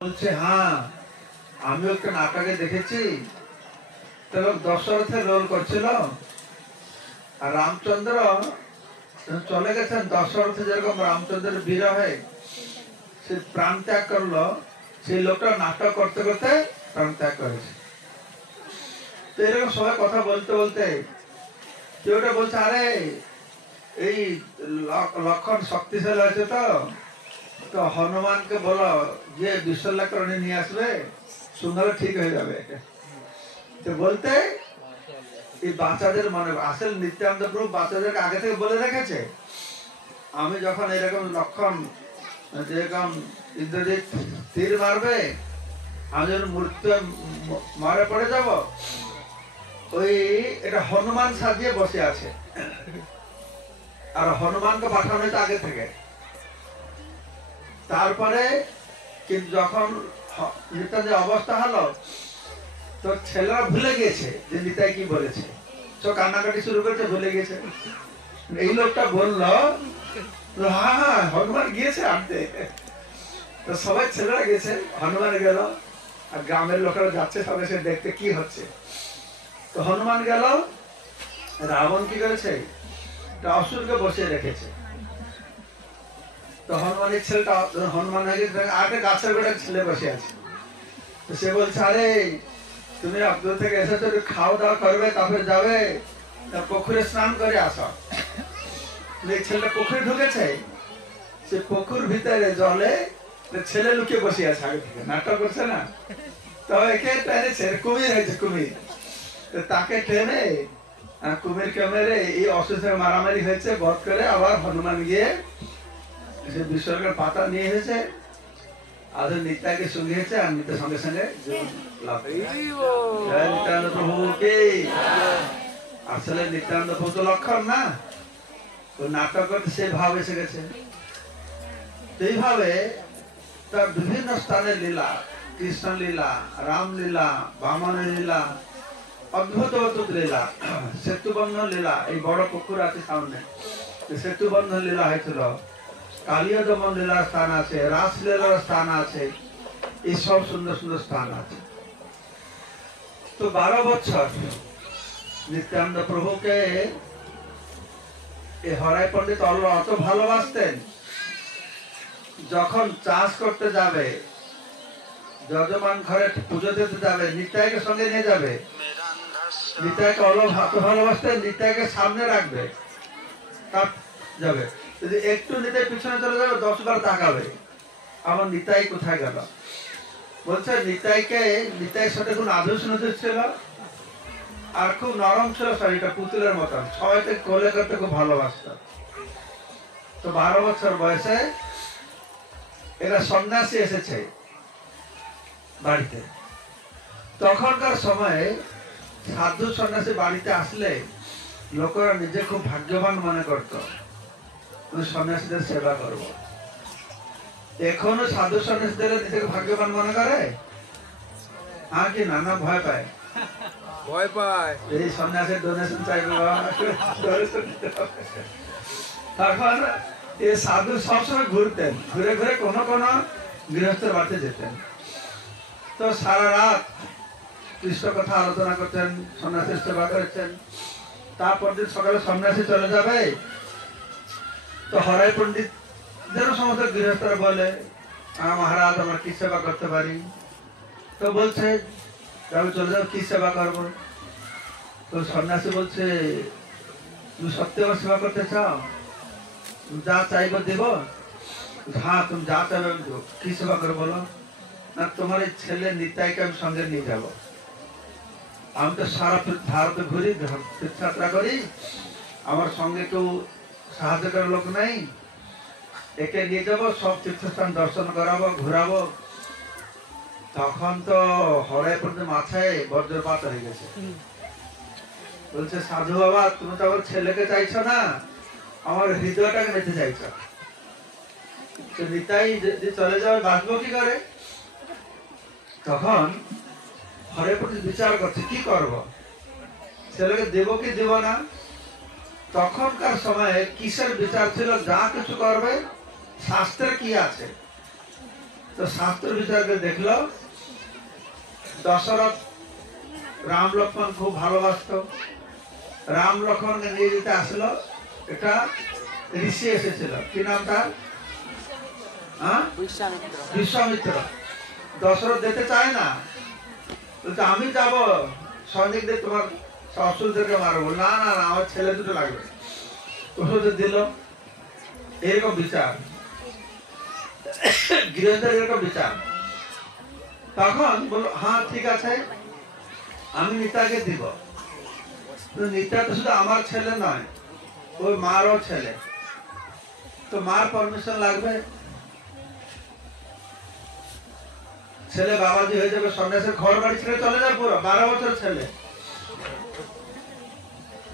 বলছে হ্যাঁ আমিও একটা নাটকে দেখেছি, তখন দশরথের রোল করছিল আর রামচন্দ্র চলে গেছেন। দশরথ যেরকম রামচন্দ্রের বিরহে সে প্রাণ ত্যাগ করলো, সেই লোকটা নাটক করতে করতে প্রাণ ত্যাগ করেছে। তো এরকম সবাই কথা বলতে বলতে কেউটা বলছে আরে এই লক্ষণ শক্তিশালী হয়েছে, তো হনুমানকে বলো যে বিশ্বলাকরণে নিয়ে আসবে, সুন্দর ঠিক হয়ে যাবে। তো বলতে এই বাচ্চাদের মনে আসল নিত্যানন্দ প্রভু বাচ্চাদেরকে আগে থেকে বলে রেখেছে, আমি যখন এরকম লক্ষণ যেরকম ইন্দ্রজিৎ তীর মারবে, আমি যখন মৃত্যু মারে পড়ে যাব, ওই এটা হনুমান সাজিয়ে বসে আছে। আর হনুমানকে পাঠানো হয়েছে আগে থেকে। তারপরে কিন্তু যখন নিতাই অবস্থা হলো, তো ছেলেরা ভুলে গিয়েছে যে নিতাই কি বলেছে, তো কান্নাকাটি শুরু করেছে, ভুলে গেছে। এই লোকটা বললো হ্যাঁ হ্যাঁ হনুমান গিয়েছে আনতে। তো সবাই ছেলেরা গেছে, হনুমান গেল, আর গ্রামের লোকেরা যাচ্ছে সবাই সে দেখতে কি হচ্ছে। তো হনুমান গেল, রাবণ কি করেছে, অসুরকে বসিয়ে রেখেছে। তো হনুমানের ছেলেটা হনুমান হয়ে গেছে, আরেকটা গাছের গোড়ায় ছেলে বসে আছে। তো সে বলছে আরে তুমি দূর থেকে এসেছো, একটু খাওয়া দাওয়া করবে, তারপরে যাবে পুকুরে স্নান করে আসো। এই ছেলেটা পুকুরে ঢুকেছে, সে পুকুর ভিতরে জলে ছেলে লুকিয়ে বসে আছে, আগে থেকে নাটক করছে না। তো একে টেনেছে, কুমির হয়েছে কুমির, তো তাকে টেনে কুমিরকে মেরে এই অসুস্থের মারামারি হয়েছে, বধ করে আবার হনুমান গিয়ে সে বিশ্বর্গের পাতা নিয়ে এসেছে, আর নিত্যাকে শুনিয়েছে, আর নিত্যের সঙ্গে সঙ্গে নিত্যানন্দ প্রভু কে আসলে নিত্যানন্দ প্রভু তো লক্ষণ না, ওই নাটক করতে সে ভাব এসে গেছে। এইভাবে তার বিভিন্ন স্থানের লীলা, কৃষ্ণ লীলা, রাম লীলা, বামনের লীলা, অদ্ভুত অদ্ভুত লীলা, সেতুবন্ধন লীলা, এই বড় পুকুর আছে সামনে, সেতুবন্ধন লীলা হয়েছিল, কালীয় দমন লীলার স্থান আছে, রাসলীলার স্থান আছে, এই সব সুন্দর সুন্দর স্থান আছে। তো 12 বছর নিত্যানন্দ প্রভুকে এই হরাই পণ্ডিত অত ভালোবাসতেন, যখন চাষ করতে যাবে, যজমান ঘরে পুজো দিতে যাবে, নিতাইকে সঙ্গে নিয়ে যাবে। নিতাইকে অত ভালোবাসতেন, নিতাইকে সামনে রাখবে, তার যাবে। যদি একটু নিতাই পিছনে চলে যাবে, 10 বার তাকাবে, আমার নিতাই কোথায় গেল। বলছে নিতাইয়ের সাথে কোন আদর্শ নদী ছিল, আর খুব নরম ছিল শরীরটা, পুতুলের মতন, সবাইকে কোলে করতে খুব ভালোবাসত। তো 12 বছর বয়সে এরা সন্ন্যাসী এসেছে বাড়িতে। তখনকার সময়ে সাধু সন্ন্যাসী বাড়িতে আসলে লোকেরা নিজে খুব ভাগ্যবান মনে করত, সন্ন্যাসীদের সেবা করব। এখনো সাধু সন্ন্যাসীদের নিজেকে ভাগ্যবান মনে করে, আর কি নানা ভয় পায়, ভয় পায় এই সন্ন্যাসের ডোনেশন চাইবে, তখন এই সাধু সবসময় ঘুরতেন, ঘুরে ঘুরে কোনো কোনো গৃহস্থের বাড়িতে যেতেন। তো সারা রাত কৃষ্ণ কথা আলোচনা করতেন, সন্ন্যাসীর সেবা করেছেন। তারপর দিন সকালে সন্ন্যাসী চলে যাবে, তো হরাই পণ্ডিত যেন সমস্ত গৃহস্থরা বলে মহারাজ আমরা কি সেবা করতে পারি। তো বলছে আমি চলে যাবো, কি সেবা করবো। তো সন্ন্যাসী বলছে তুমি সত্যি আমার সেবা করতে চাও, যা চাইবো দেব। হ্যাঁ তুমি যা চাইবে কি সেবা করবো বলো। না তোমার এই ছেলে নিতাইকে আমি সঙ্গে নিয়ে যাব, আমি তো সারা ভারতে ঘুরি, তীর্থযাত্রা করি, আমার সঙ্গে কেউ সাহায্য করার লোক নাই, একে নিয়ে যাবো, সব তীর্থস্থান দর্শন করাবো, ঘুরাবো। তখন তো হরাই পর্যন্ত মাথায় বজ্রপাত হয়ে গেছে। বলছে সাধু বাবা তুমি তো আমার ছেলেকে চাইছো না, আমার হৃদয়টাকে নিতে চাইছো। তো নিতাই যদি চলে যাবে বাঁচবো কি করে। তখন হরাই পণ্ডিত বিচার করছে কি করব, ছেলেকে দেব কি দেব না। তখনকার সময়ে কিসের বিচার ছিল, যা কিছু করবে শাস্ত্রে কি আছে, তো শাস্ত্র বিচার করে দেখলো দশরথ রাম লক্ষ্মণ খুব ভালোবাসত। রাম লক্ষ্মণকে নিয়ে যেতে আসলো এটা ঋষি এসেছিল, কি নাম তার? বিশ্বামিত্র। দশরথ যেতে চায় না, বলছে আমি যাবো, সৈনিকদের তোমার অসুরদেরকে মারবো। না না না, আমার ছেলে দুটো লাগবে। ওষুধ দিল। এরকম বিচার, গৃহস্থের এরকম বিচার। তখন বললো হ্যাঁ ঠিক আছে, আমি নিতাকে দিব। নিতা তো শুধু আমার ছেলে নয়, ওই মারও ছেলে, তো মার পারমিশন লাগবে। ছেলে বাবাজি হয়ে যাবে, সন্ন্যাসের ঘর বাড়ি ছেড়ে চলে যাবে, পুরো 12 বছর ছেলে,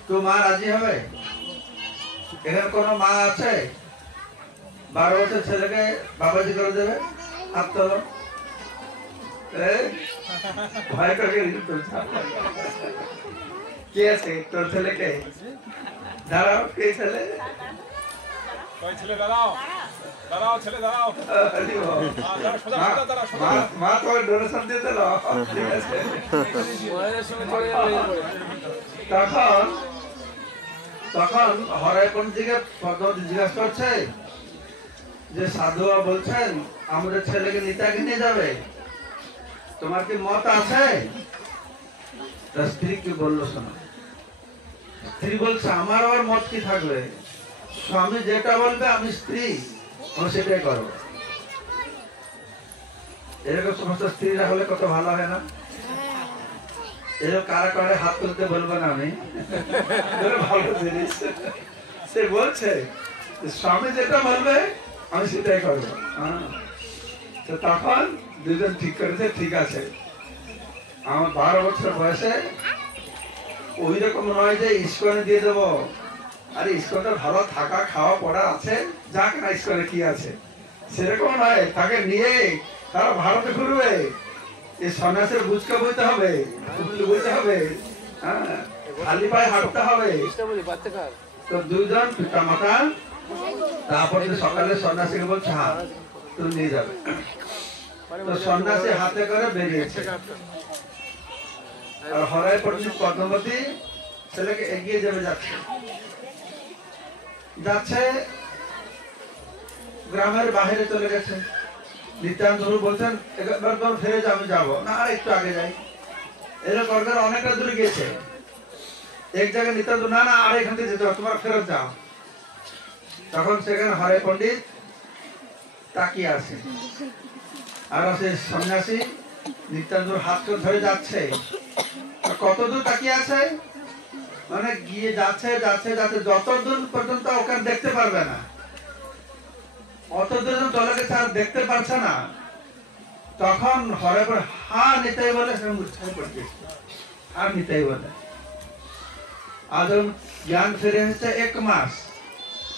তো মা রাজি হবে? এখানে কোন মা আছে 12 বছর ছেলেকে বাবাজি করে দেবে? হাত তোলো। ভয় করে কে আছে তোর ছেলেকে? দাঁড়াও, কে ছেলে? মা তোমার ডোনেশন দিয়ে দিল। তখন হরাই পন্ডিতকে পদ্মাবতী জিজ্ঞাসা করছে যে সাধুয়া বলছেন আমাদের ছেলেকে নিতাকে নিয়ে যাবে, তোমার কি মত আছে? তার স্ত্রী কি বললো শোনো। স্ত্রী বলছে আমার আবার মত কি থাকবে, স্বামী যেটা বলবে আমি স্ত্রী, আমি সেটাই করবো। এরকম সমস্ত স্ত্রীরা হলে কত ভালো হয় না? এরকম কারা করে হাত তুলতে বলবো না আমি, ভালো জিনিস। সে বলছে স্বামী যেটা বলবে আমি সেটাই করবো। তো তখন দুজন ঠিক করেছে, ঠিক আছে আমার 12 বছর বয়সে ওই রকম নয় যে ইস্কনে দিয়ে দেবো। আরে ইস্কনে ভালো থাকা খাওয়া পড়া আছে, যাক না, ইস্কনে কি আছে, সেরকম নয়। তাকে নিয়ে তারা ভারতে ঘুরবে, এই সন্ন্যাসের বুঝকে বইতে হবে, বইতে হবে, হ্যাঁ, খালি পায়ে হাঁটতে হবে। তো দুইজন পিতা মাতা তারপরে সকালে সন্ন্যাসীকে বলছে হ্যাঁ তুমি নিয়ে যাবে। তো সন্ন্যাসী হাতে করে বেরিয়েছে, আর হরাই পন্ডিত পদ্মাবতী ছেলেকে এগিয়ে যাবে, যাচ্ছে গ্রামের বাইরে চলে গেছে। নিত্যানন্দ বলছেন একবার তোমার ফিরে যাও, আমি যাবো না, আর একটু আগে যাই। এরকম অনেকটা দূরে গিয়েছে, এক জায়গায় নিত্যানন্দ না না আর এখান থেকে যেতে হবে, তোমার ফেরত যাও। তখন সেখানে হরাই পন্ডিত তাকিয়ে আছে, আর আছে সন্ন্যাসী নিত্যানন্দর হাত ধরে যাচ্ছে। কতদূর তাকিয়ে আছে, মানে গিয়ে যাচ্ছে যাচ্ছে যাচ্ছে, যতদূর পর্যন্ত ওখানে দেখতে পারবে না, অতদূর চলে গেছে, আর দেখতে পারছে না। তখন হরে হা নিতাই বলে সে মূর্ছায় পড়ে গেছে, আর নিতাই বলে। আজ জ্ঞান ফিরে এসেছে 1 মাস,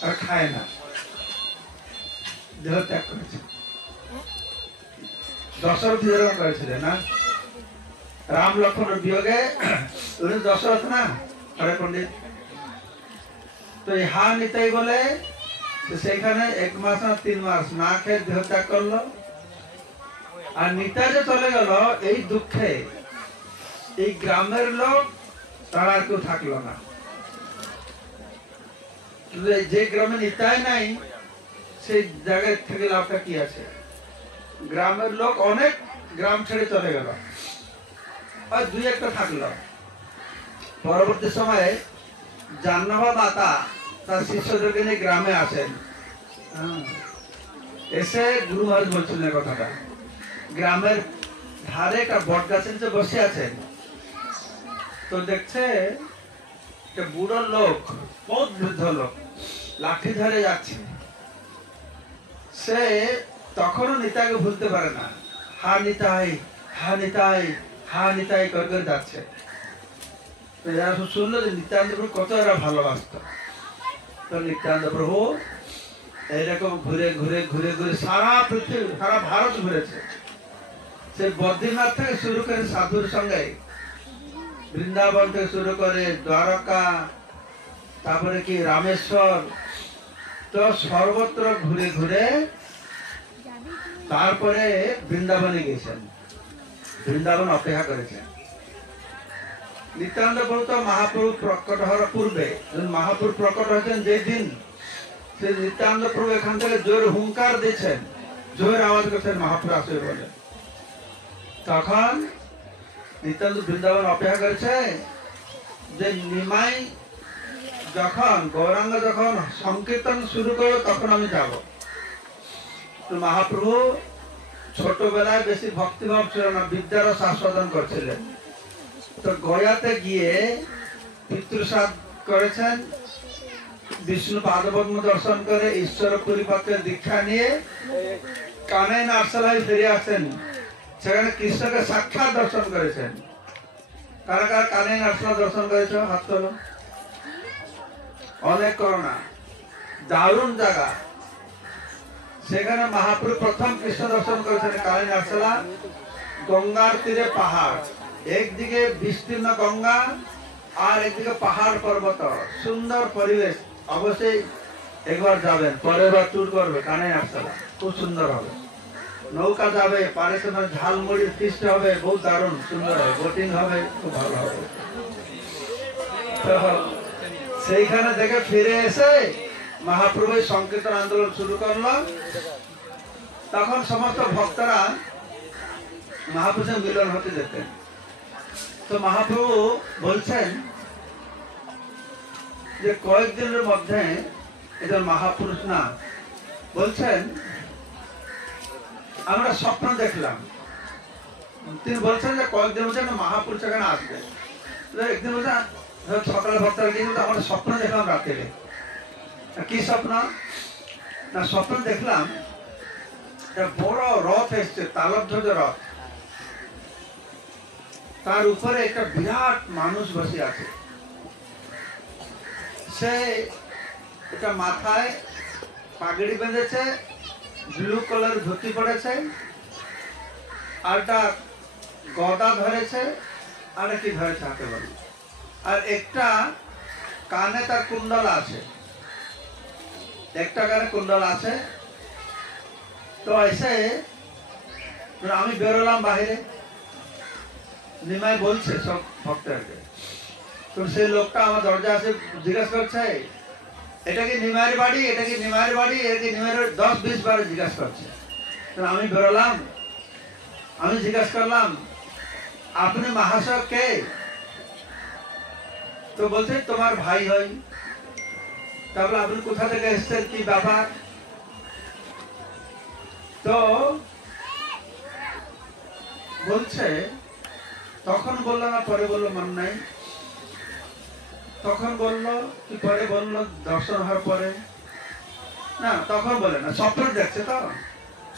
আর খায় না, দেহ ত্যাগ করেছে। দশরথ যেরকম করেছিলেন না, রাম লক্ষ্মণের বিয়োগে উনি দশরথ না, হরে পন্ডিত। তো এই হা নিতাই বলে সেখানে 1 মাস না 3 মাস না খেয়ে দেহ ত্যাগ করলো। আর নিতাই যে চলে গেল, এই দুঃখে এই গ্রামের লোক তারা আর কেউ থাকলো না। যে গ্রামে নিতাই নাই সেই জায়গায় থেকে লাভটা কি আছে? গ্রামের লোক অনেক গ্রাম ছেড়ে চলে গেল, আর 2-1টা থাকলো। পরবর্তী সময়ে জাহ্নবী মাতা তার শিষ্যদেরকে নিয়ে গ্রামে আসেন। এসে গুরু মহারাজ বলছিলেন কথাটা, গ্রামের ধারে একটা বট গাছের নিচে বসে আছেন। তো দেখছে একটা বুড়ো লোক, বহুত বৃদ্ধ লোক, লাঠি ধরে যাচ্ছে। সে তখনও নিতাইকে ভুলতে পারে না, হা নিতাই হা নিতাই হা নিতাই করে করে যাচ্ছে। তো এরা শুনলো যে নিত্যানন্দ প্রভু কত এরা ভালোবাসত। তো নিত্যানন্দ প্রভু এইরকম ঘুরে ঘুরে ঘুরে ঘুরে সারা পৃথিবী, সারা ভারত ঘুরেছে। সে বদ্রীনাথ থেকে শুরু করে সাধুর সঙ্গে, বৃন্দাবন থেকে শুরু করে দ্বারকা, তারপরে কি রামেশ্বর, তো সর্বত্র ঘুরে ঘুরে তারপরে বৃন্দাবনে গেছেন, বৃন্দাবন অপেক্ষা করেছেন। নিত্যানন্দ প্রভু তো মহাপ্রভু প্রকট হওয়ার পূর্বে, মহাপ্রভু প্রকট হয়েছেন যেদিন, সেই নিত্যানন্দ প্রভু এখান থেকে জোর হুঙ্কার দিচ্ছেন, জোর আওয়াজ করছেন মহাপ্রভু আসবে বলে। তখন নিত্যানন্দ বৃন্দাবন অপেক্ষা করেছে যে নিমাই যখন গৌরাঙ্গ যখন সংকীর্তন শুরু করবে তখন আমি যাব। তো মহাপ্রভু ছোটবেলায় বেশি ভক্তিভাব ছিল না, বিদ্যারও আস্বাদন করছিলেন। তো গয়াতে গিয়ে পিতৃসাদ করেছেন, বিষ্ণু পাদপদ্ম দর্শন করে ঈশ্বর পরিপাকের দীক্ষা নিয়ে কানাই নার্সালায় ফিরে আসেন। সেখানে কৃষ্ণকে সাক্ষাৎ দর্শন করেছেন। কারা কারা কানাই নার্সালা দর্শন করেছ? হাত তোলো। অনেক করোনা, দারুণ জায়গা। সেখানে মহাপ্রভু প্রথম কৃষ্ণ দর্শন করেছেন কানাই নার্সালা। গঙ্গার তীরে পাহাড়, একদিকে বিস্তীর্ণ গঙ্গা আর একদিকে পাহাড় পর্বত, সুন্দর পরিবেশ। অবশ্যই একবার যাবেন, পরের বার ট্যুর করবে কানাই নার্সালা, খুব সুন্দর হবে। নৌকা যাবে, পারে সময় ঝালমুড়ির ফিস্ট হবে, বহু দারুণ সুন্দর হবে, বোটিং হবে, খুব ভালো হবে। সেইখানে থেকে ফিরে এসে মহাপ্রভু সংকীর্তন আন্দোলন শুরু করলো। তখন সমস্ত ভক্তরা মহাপ্রভুর মিলন হতে যেতেন। তো মহাপ্রভু বলছেন যে কয়েকদিনের মধ্যে একজন মহাপুরুষ না বলছেন আমরা স্বপ্ন দেখলাম। তিনি বলছেন যে কয়েকদিন মধ্যে মহাপুরুষ এখানে আসবে। একদিন বলছেন সকালে ভক্তরা গিয়ে আমরা স্বপ্ন দেখলাম রাত্রে। কি স্বপ্ন? না, স্বপ্ন দেখলাম বড় রথ এসছে, তালধ্বজ রথ, তার উপরে একটা বিরাট মানুষ বসে আছে। সে এটা মাথায় পাগড়ি বেঁধেছে, ব্লু কালার ধুতি পড়েছে, আর একটা গদা ধরেছে, আর কি ধরেছে হাতে বলি, আর একটা কানে তার কুণ্ডল আছে, একটা কানে কুণ্ডল আছে। তো এসে আমি বেরোলাম বাহিরে, নিমাই বলছে সব ভক্তদেরকে। তো সেই লোকটা আমার দরজা আসে জিজ্ঞাসা করছে এটা কি নিমাইয়ের বাড়ি, এটা কি নিমাইয়ের বাড়ি, এটা কি নিমাইয়ের 10-20 বার জিজ্ঞাসা করছে। তো আমি বেরোলাম, আমি জিজ্ঞাসা করলাম আপনি মহাশয় কে? তো বলছে তোমার ভাই হই। তারপরে আপনি কোথা থেকে এসছেন, কি ব্যাপার? তো বলছে তখন বললো না, পরে বললো মন নাই। তখন বললো কি পরে বললো দর্শন হওয়ার পরে? না, তখন বলে না, স্বপ্ন দেখছে। তো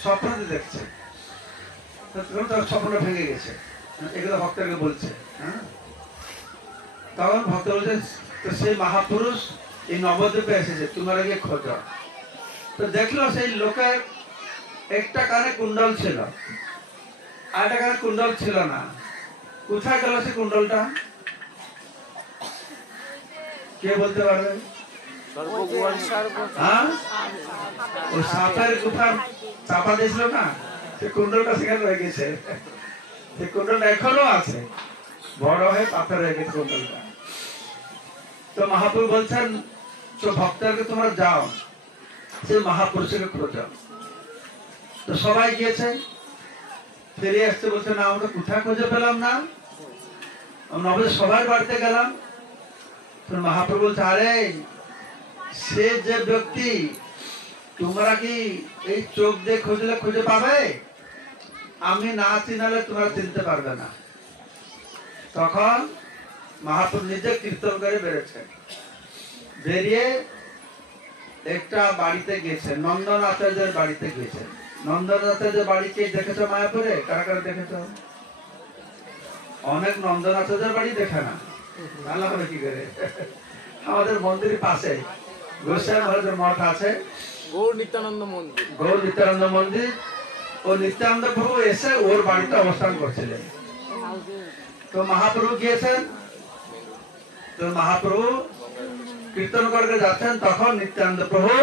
স্বপ্ন দেখছে, স্বপ্নটা ভেঙে গেছে, এগুলো ভক্তকে বলছে। হ্যাঁ, তখন ভক্ত বলছে তো সেই মহাপুরুষ এই নবদ্বীপে এসেছে, তোমার গিয়ে খোঁজ। তো দেখলো সেই লোকের একটা কানে কুণ্ডল ছিল, আর একটা কানে কুণ্ডল ছিল না। কোথায় গেল সেই কুণ্ডলটা? কে বলতে পারবে? ওই সাপের গুফার চাপা দিয়েছিল না, সেই কুণ্ডলটা সেখানে রয়ে গেছে। সেই কুণ্ডলটা এখনো আছে, বড় হয়ে পাথর হয়ে গেছে কুণ্ডলটা। তো মহাপ্রভু বলছেন তো ভক্তকে তোমরা যাও, সে মহাপুরুষকে খোঁজো। তো সবাই গিয়েছে, ফিরে আসছে, বলছে না আমরা কোথায় খুঁজে পেলাম না, আমরা সবার বাড়িতে গেলাম। তো মহাপ্রভু বলছে আরে সে যে ব্যক্তি তোমরা কি এই চোখ দিয়ে খুঁজলে খুঁজে পাবে, আমি না চিনালে তোমরা চিনতে পারবে না। তখন মহাপ্রভু নিজে কীর্তন করে বেরোচ্ছে, বেরিয়ে একটা বাড়িতে গেছে, নন্দন আচার্যের বাড়িতে গেছে। নন্দন আচার্যের বাড়িকে দেখেছো মায়াপুরে? কারা কারা দেখেছ? অনেক নন্দন আচার্যের বাড়ি দেখে না, ভালো হবে কি করে? আমাদের মন্দিরের পাশে গোসাই মহারাজের মঠ আছে, গৌর নিত্যানন্দ মন্দির। গৌর নিত্যানন্দ মন্দির। ও নিত্যানন্দ প্রভু এসে ওর বাড়িতে অবস্থান করছিলেন। তো মহাপ্রভু গিয়েছেন, তো মহাপ্রভু কীর্তন করে যাচ্ছেন, তখন নিত্যানন্দ প্রভু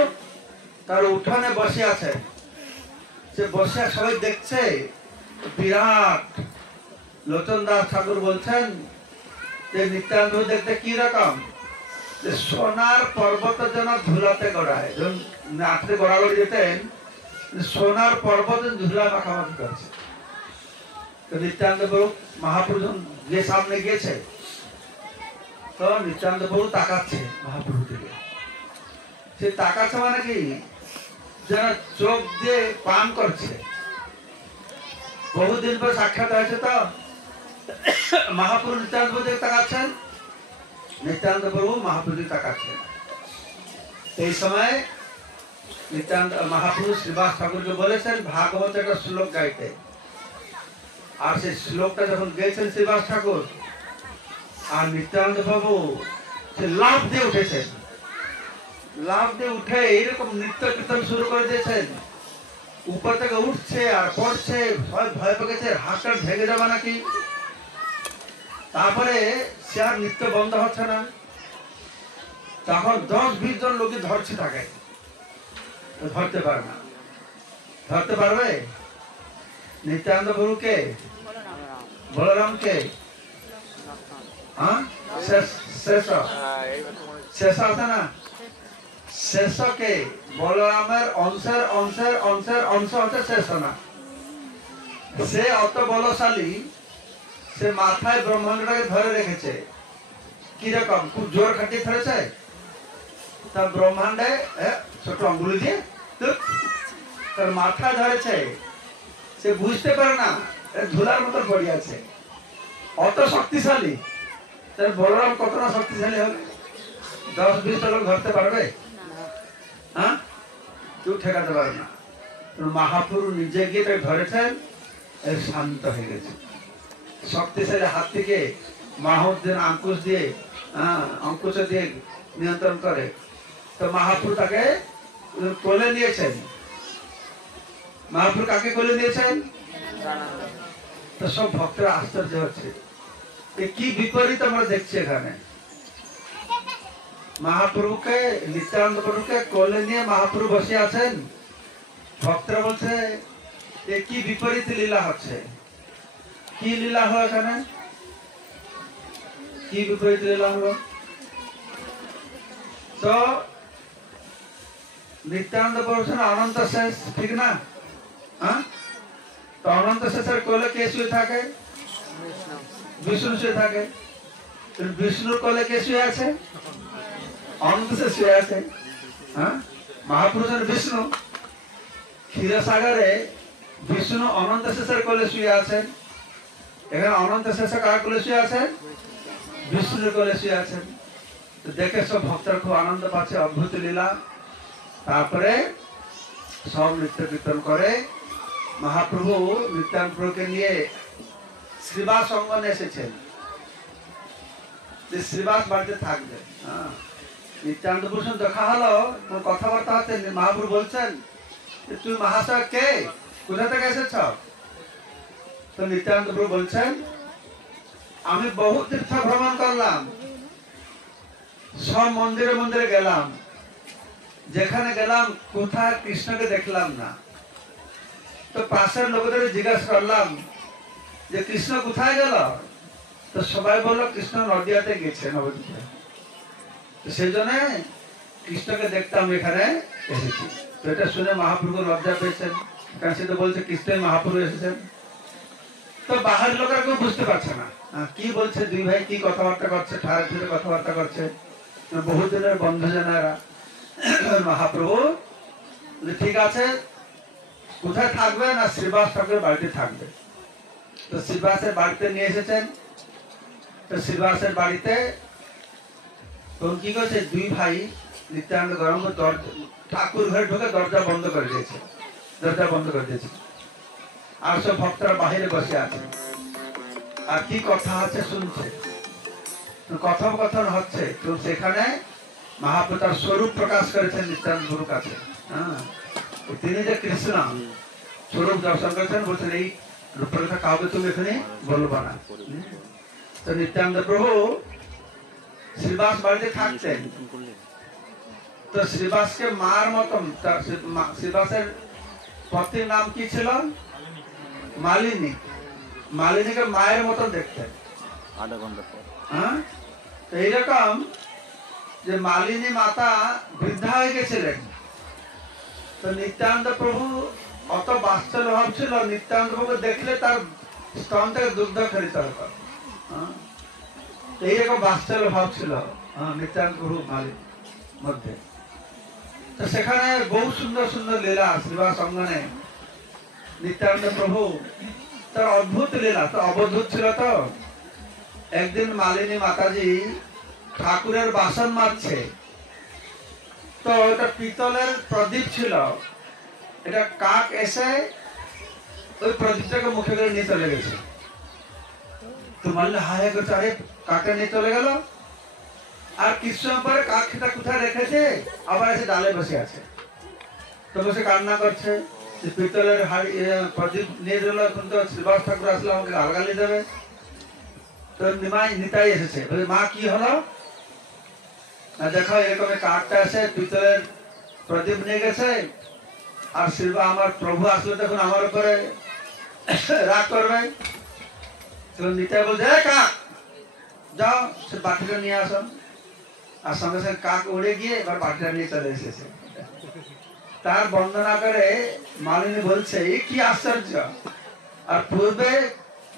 তার উঠানে বসে আছেন। সে বসে সবাই দেখছে বিরাট। লোচন দাস ঠাকুর বলছেন যে নিত্যানন্দ প্রভু দেখতে কি রকম, যে সোনার পর্বত যেন ধুলাতে গড়ায়। যখন নাচতে গড়াগড়ি যেতেন, সোনার পর্বত ধুলা মাখামাখি করছে। তো নিত্যানন্দ প্রভু মহাপ্রভু যে সামনে গিয়েছে, তো নিত্যানন্দ প্রভু তাকাচ্ছে মহাপ্রভু দিকে। সে তাকাচ্ছে মানে কি, যেন চোখ দিয়ে পান করছে। বহুদিন পর সাক্ষাৎ হয়েছে, তো মহাপ্রভু নিত্যানন্দ প্রভু দিকে তাকাচ্ছেন, নিত্যানন্দ প্রভু মহাপ্রভু দিকে তাকাচ্ছেন। এই সময় নিত্যানন্দ মহাপ্রভু শ্রীবাস ঠাকুরকে বলেছেন ভাগবত একটা শ্লোক গাইতে। আর সেই শ্লোকটা যখন গেয়েছেন শ্রীবাস ঠাকুর, আর নিত্যানন্দ প্রভু সে লাফ দিয়ে উঠেছেন। লাফ দিয়ে উঠে এইরকম নৃত্য কীর্তন শুরু করে দিয়েছেন। উপর থেকে উঠছে আর পড়ছে, ভয় পেয়েছে হাতটা ভেঙে যাবে নাকি। তারপরে সে আর নৃত্য বন্ধ হচ্ছে না। তখন 10-20 জন লোকই ধরছে তাকে, ধরতে পারে না। ধরতে পারবে নিত্যানন্দ প্রভুকে, বলরামকে, শেষ আছে না, শেষকে বলরামের অংশের অংশের অংশের অংশ হচ্ছে শেষ না। সে অত বলশালী, সে মাথায় ব্রহ্মাণ্ডটাকে ধরে রেখেছে। কিরকম, খুব জোর খাটিয়ে ধরেছে। তার ব্রহ্মাণ্ডে ছোট অঙ্গুলি দিয়ে তার মাথা ধরেছে। সে বুঝতে পারে না ধুলার মতো পড়ে আছে, অত শক্তিশালী। তার বলরাম কতটা শক্তিশালী হবে? 10-20 লোক ধরতে পারবে? হ্যাঁ, কেউ ঠেকাতে পারে না। মহাপ্রভু নিজে গিয়ে তাকে ধরেছেন, শান্ত হয়ে গেছে। শক্তিশালী হাত থেকে মাহুদ্দিন আঙ্কুশ দিয়ে অঙ্কুশ দিয়ে নিয়ন্ত্রণ করে। তো মহাপ্রভু তাকে কোলে নিয়েছেন। মহাপ্রভু কাকে কোলে নিয়েছেন? তো সব ভক্তরা আশ্চর্য হচ্ছে, কি বিপরীত আমরা দেখছি এখানে। মহাপ্রভুকে, নিত্যানন্দ প্রভুকে কোলে নিয়ে মহাপ্রভু বসে আছেন। ভক্তরা বলছে এ কি বিপরীত লীলা হচ্ছে। কি লীলা হলো এখানে? কি বিপরীত লীলা হলো? তো নিত্যানন্দ প্রভু অনন্ত শেষ, ঠিক না? তো অনন্ত শেষের কোলে কে শুয়ে থাকে? বিষ্ণু শুয়ে থাকে। বিষ্ণুর কোলে কে শুয়ে আছে? অনন্ত শেষ শুয়ে আছে। মহাপুরুষের বিষ্ণু ক্ষীরসাগরে বিষ্ণু অনন্ত শেষের কোলে শুয়ে আছেন। এখানে অনন্ত শেষে কার কোলে শুয়ে আছেন? বিষ্ণুর কোলে শুয়ে আছেন। দেখে সব ভক্তরা খুব আনন্দ পাচ্ছে, অদ্ভুত লীলা। তারপরে সব নৃত্য কীর্তন করে। মহাপ্রভু নিত্যানন্দ প্রভুকে নিয়ে শ্রীবাস অঙ্গনে এসেছেন, যে শ্রীবাস বাড়িতে থাকবে। নিত্যানন্দ প্রভুর দেখা হলো, কথাবার্তা হচ্ছে। মহাপ্রভু বলছেন তুই মহাশয় কে, কোথা থেকে এসেছ? তো নিত্যানন্দ প্রভু বলছেন আমি বহু তীর্থ ভ্রমণ করলাম, সব মন্দিরে মন্দিরে গেলাম, যেখানে গেলাম কোথায় কৃষ্ণকে দেখলাম না। তো পাশের লোকদের জিজ্ঞাসা করলাম যে কৃষ্ণ কোথায় গেল? তো সবাই বললো কৃষ্ণ নদিয়াতে গেছে, নবদ্বীপে। সেই জন্য কৃষ্ণকে দেখতে আমি এখানে এসেছি। তো এটা শুনে মহাপ্রভু লজ্জা পেয়েছেন, কারণ সে তো বলছে কৃষ্ণই মহাপ্রভু এসেছেন। তো বাহারের লোকেরা কেউ বুঝতে পারছে না কি বলছে, দুই ভাই কি কথাবার্তা করছে, ঠাড়া ঠুড়ে কথাবার্তা করছে। বহুদিনের বন্ধু জানারা। মহাপ্রভু ঠিক আছে, কোথায় থাকবে? না শ্রীবাস ঠাকুরের বাড়িতে থাকবে। তো শ্রীবাসের বাড়িতে নিয়ে এসেছেন। তো শ্রীবাসের বাড়িতে তখন কি করেছে, দুই ভাই নিত্যানন্দ গরম ঠাকুর ঘরে ঢুকে দরজা বন্ধ করে দিয়েছে, দরজা বন্ধ করে দিয়েছে। আর সব ভক্তরা বাহিরে বসে আছে, আর কি কথা আছে শুনছে, কথোপকথন হচ্ছে। তো সেখানে মহাপ্রভু তার স্বরূপ প্রকাশ করেছেন নিত্যানন্দ গুরুর কাছে। তিনি যে কৃষ্ণ স্বরূপ দর্শন করেছেন, বলছেন এই রূপরেখা কাউকে তুমি এখানে বলবো না। তো নিত্যানন্দ প্রভু শ্রীবাস বাড়িতে থাকতেন। তো শ্রীবাসকে মার মতন, শ্রীবাসের পত্নীর নাম কি ছিল? মালিনী। মালিনীকে মায়ের মতন দেখতেন। হ্যাঁ, তো এইরকম যে মালিনী মাতা বৃদ্ধা হয়ে গেছিলেন, তো নিত্যানন্দ প্রভু অত বাৎসল্য ভাব ছিল, নিত্যানন্দ প্রভু দেখলে তার স্তন থেকে দুগ্ধ খরিত হতো। এইরকম বাৎসল্য ভাব ছিল নিত্যানন্দ প্রভু মালিনী মধ্যে। তো সেখানে বহু সুন্দর সুন্দর লীলা শ্রীবাস অঙ্গনে নিত্যানন্দ প্রভু তার অদ্ভুত লীলা, তো অবধূত ছিল। তো একদিন মালিনী মাতাজি ঠাকুরের বাসন মাজছে, তো এটা পিতলের প্রদীপ ছিল, এটা কাক এসে ওই প্রদীপটাকে মুখে করে নিয়ে চলে গেছে। তো মালিনী হায় করছে, আরে কাকটা নিয়ে চলে গেল। আর কিছু সময় পরে কাক সেটা কোথায় রেখেছে, আবার এসে ডালে বসে আছে। তো বসে কান্না করছে যে পিতলের হাড়ি প্রদীপ নিয়ে গেল, এখন তো শ্রীবাস ঠাকুর আসলে আমাকে গালগালি দেবে। তো নিতাই এসেছে, বলে মা কি হলো? না দেখো এরকম কাকটা এসে পিতলের প্রদীপ নিয়ে গেছে, আর শিবা আমার প্রভু আসলে তখন আমার উপরে রাগ করবে। তো নিতাই বলছে, কাক যাও সে বাটিটা নিয়ে আসো। আর সঙ্গে সঙ্গে কাক উড়ে গিয়ে এবার বাটিটা নিয়ে চলে এসেছে। তার বন্দনা করে মালিনী বলছে, এই কি আশ্চর্য, আর পূর্বে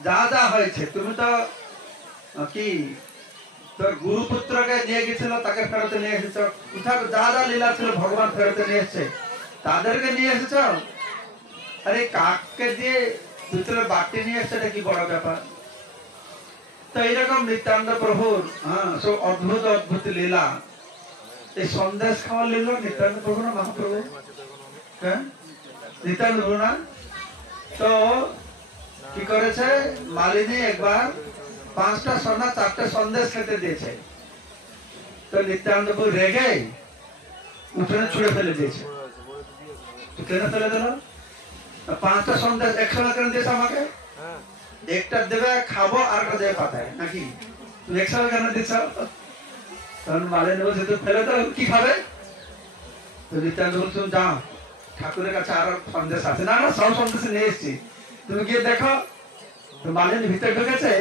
যা যা হয়েছে, তুমি তো কি তোর গুরুপুত্রকে নিয়ে গেছিল, তাকে ফেরত নিয়ে এসেছ, কোথাও যা যা লীলা ছিল ভগবান ফেরত নিয়ে এসছে, তাদেরকে নিয়ে এসেছ। আরে কাককে দিয়ে ভিতরে বাটি নিয়ে এসছে, এটা কি বড় ব্যাপার। তো এইরকম নিত্যানন্দ প্রভুর সব অদ্ভুত অদ্ভুত লীলা। এই সন্দেশ খাওয়ার লীলা নিত্যানন্দ প্রভু না মহাপ্রভু? হ্যাঁ, নিত্যানন্দ প্রভু না? তো কি করেছে মালিনী, একবার 5টা সোনা 4টে সন্দেশ খেতে দিয়েছে। তো নিত্যানন্দ প্রভু রেগে উঠোনে ছুঁড়ে ফেলে দিয়েছে। কেন ফেলে দিল? 5টা সন্দেশ একসঙ্গে কেন দিয়েছে আমাকে? একটা দেবে খাবো, আর একটা দেবে পাতায়, নাকি তুমি একসঙ্গে কেন দিচ্ছ? তখন মালিনী বলছে, তুমি ফেলে দাও, কি খাবে? তো নিত্যানন্দ বলছে, যাও ঠাকুরের কাছে আরো সন্দেশ আছে। না না, সব সন্দেশ নিয়ে এসেছি, তুমি গিয়ে দেখো। তো মালিনী ভিতরে ঢুকেছে,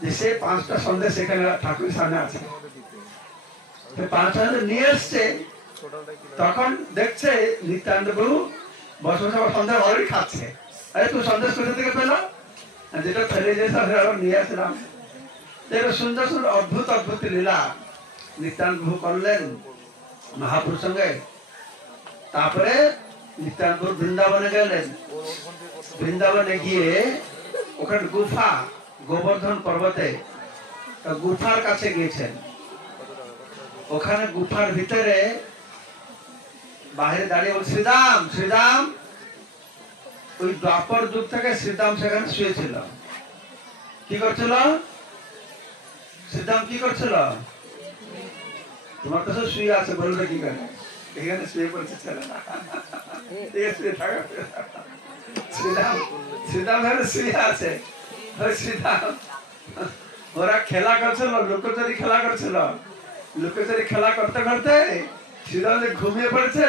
যে সে 5টা সন্দেশ এখানে ঠাকুরের সামনে আছে। 5টা নিয়ে এসছে, তখন দেখছে নিত্যানন্দ প্রভু বসে বসে সন্দেশ অলরেডি খাচ্ছে। আরে তুমি সন্দেশ কোথা থেকে পেলো? যেটা ফেলে দিয়েছে নিয়ে আসলাম। সুন্দর সুন্দর অদ্ভুত অদ্ভুত লীলা নিত্যানন্দ প্রভু করলেন মহাপুরুষ সঙ্গে। তারপরে নিত্যানন্দ প্রভু বৃন্দাবনে গেলেন। বৃন্দাবনে গিয়ে ওখানে গুফা, গোবর্ধন পর্বতে গুফার কাছে গিয়েছেন। ওখানে গুফার ভিতরে বাইরে দাঁড়িয়ে বল, শ্রীরাম শ্রীরাম। ওই দ্বাপর যুগ থেকে শ্রীরাম সেখানে শুয়েছিল। কি করছিল শ্রীরাম? কি করছিল? তোমার কাছে শুয়ে আছে, বলবে কি করে? এখানে শুয়ে পড়েছে ছেলেরা। শ্রীরাম শ্রীরাম এখানে শুয়ে আছে। শ্রীরাম ওরা খেলা করছিল, লুকোচুরি খেলা করছিল। লুকোচুরি খেলা করতে করতে শ্রীরাম যে ঘুমিয়ে পড়েছে,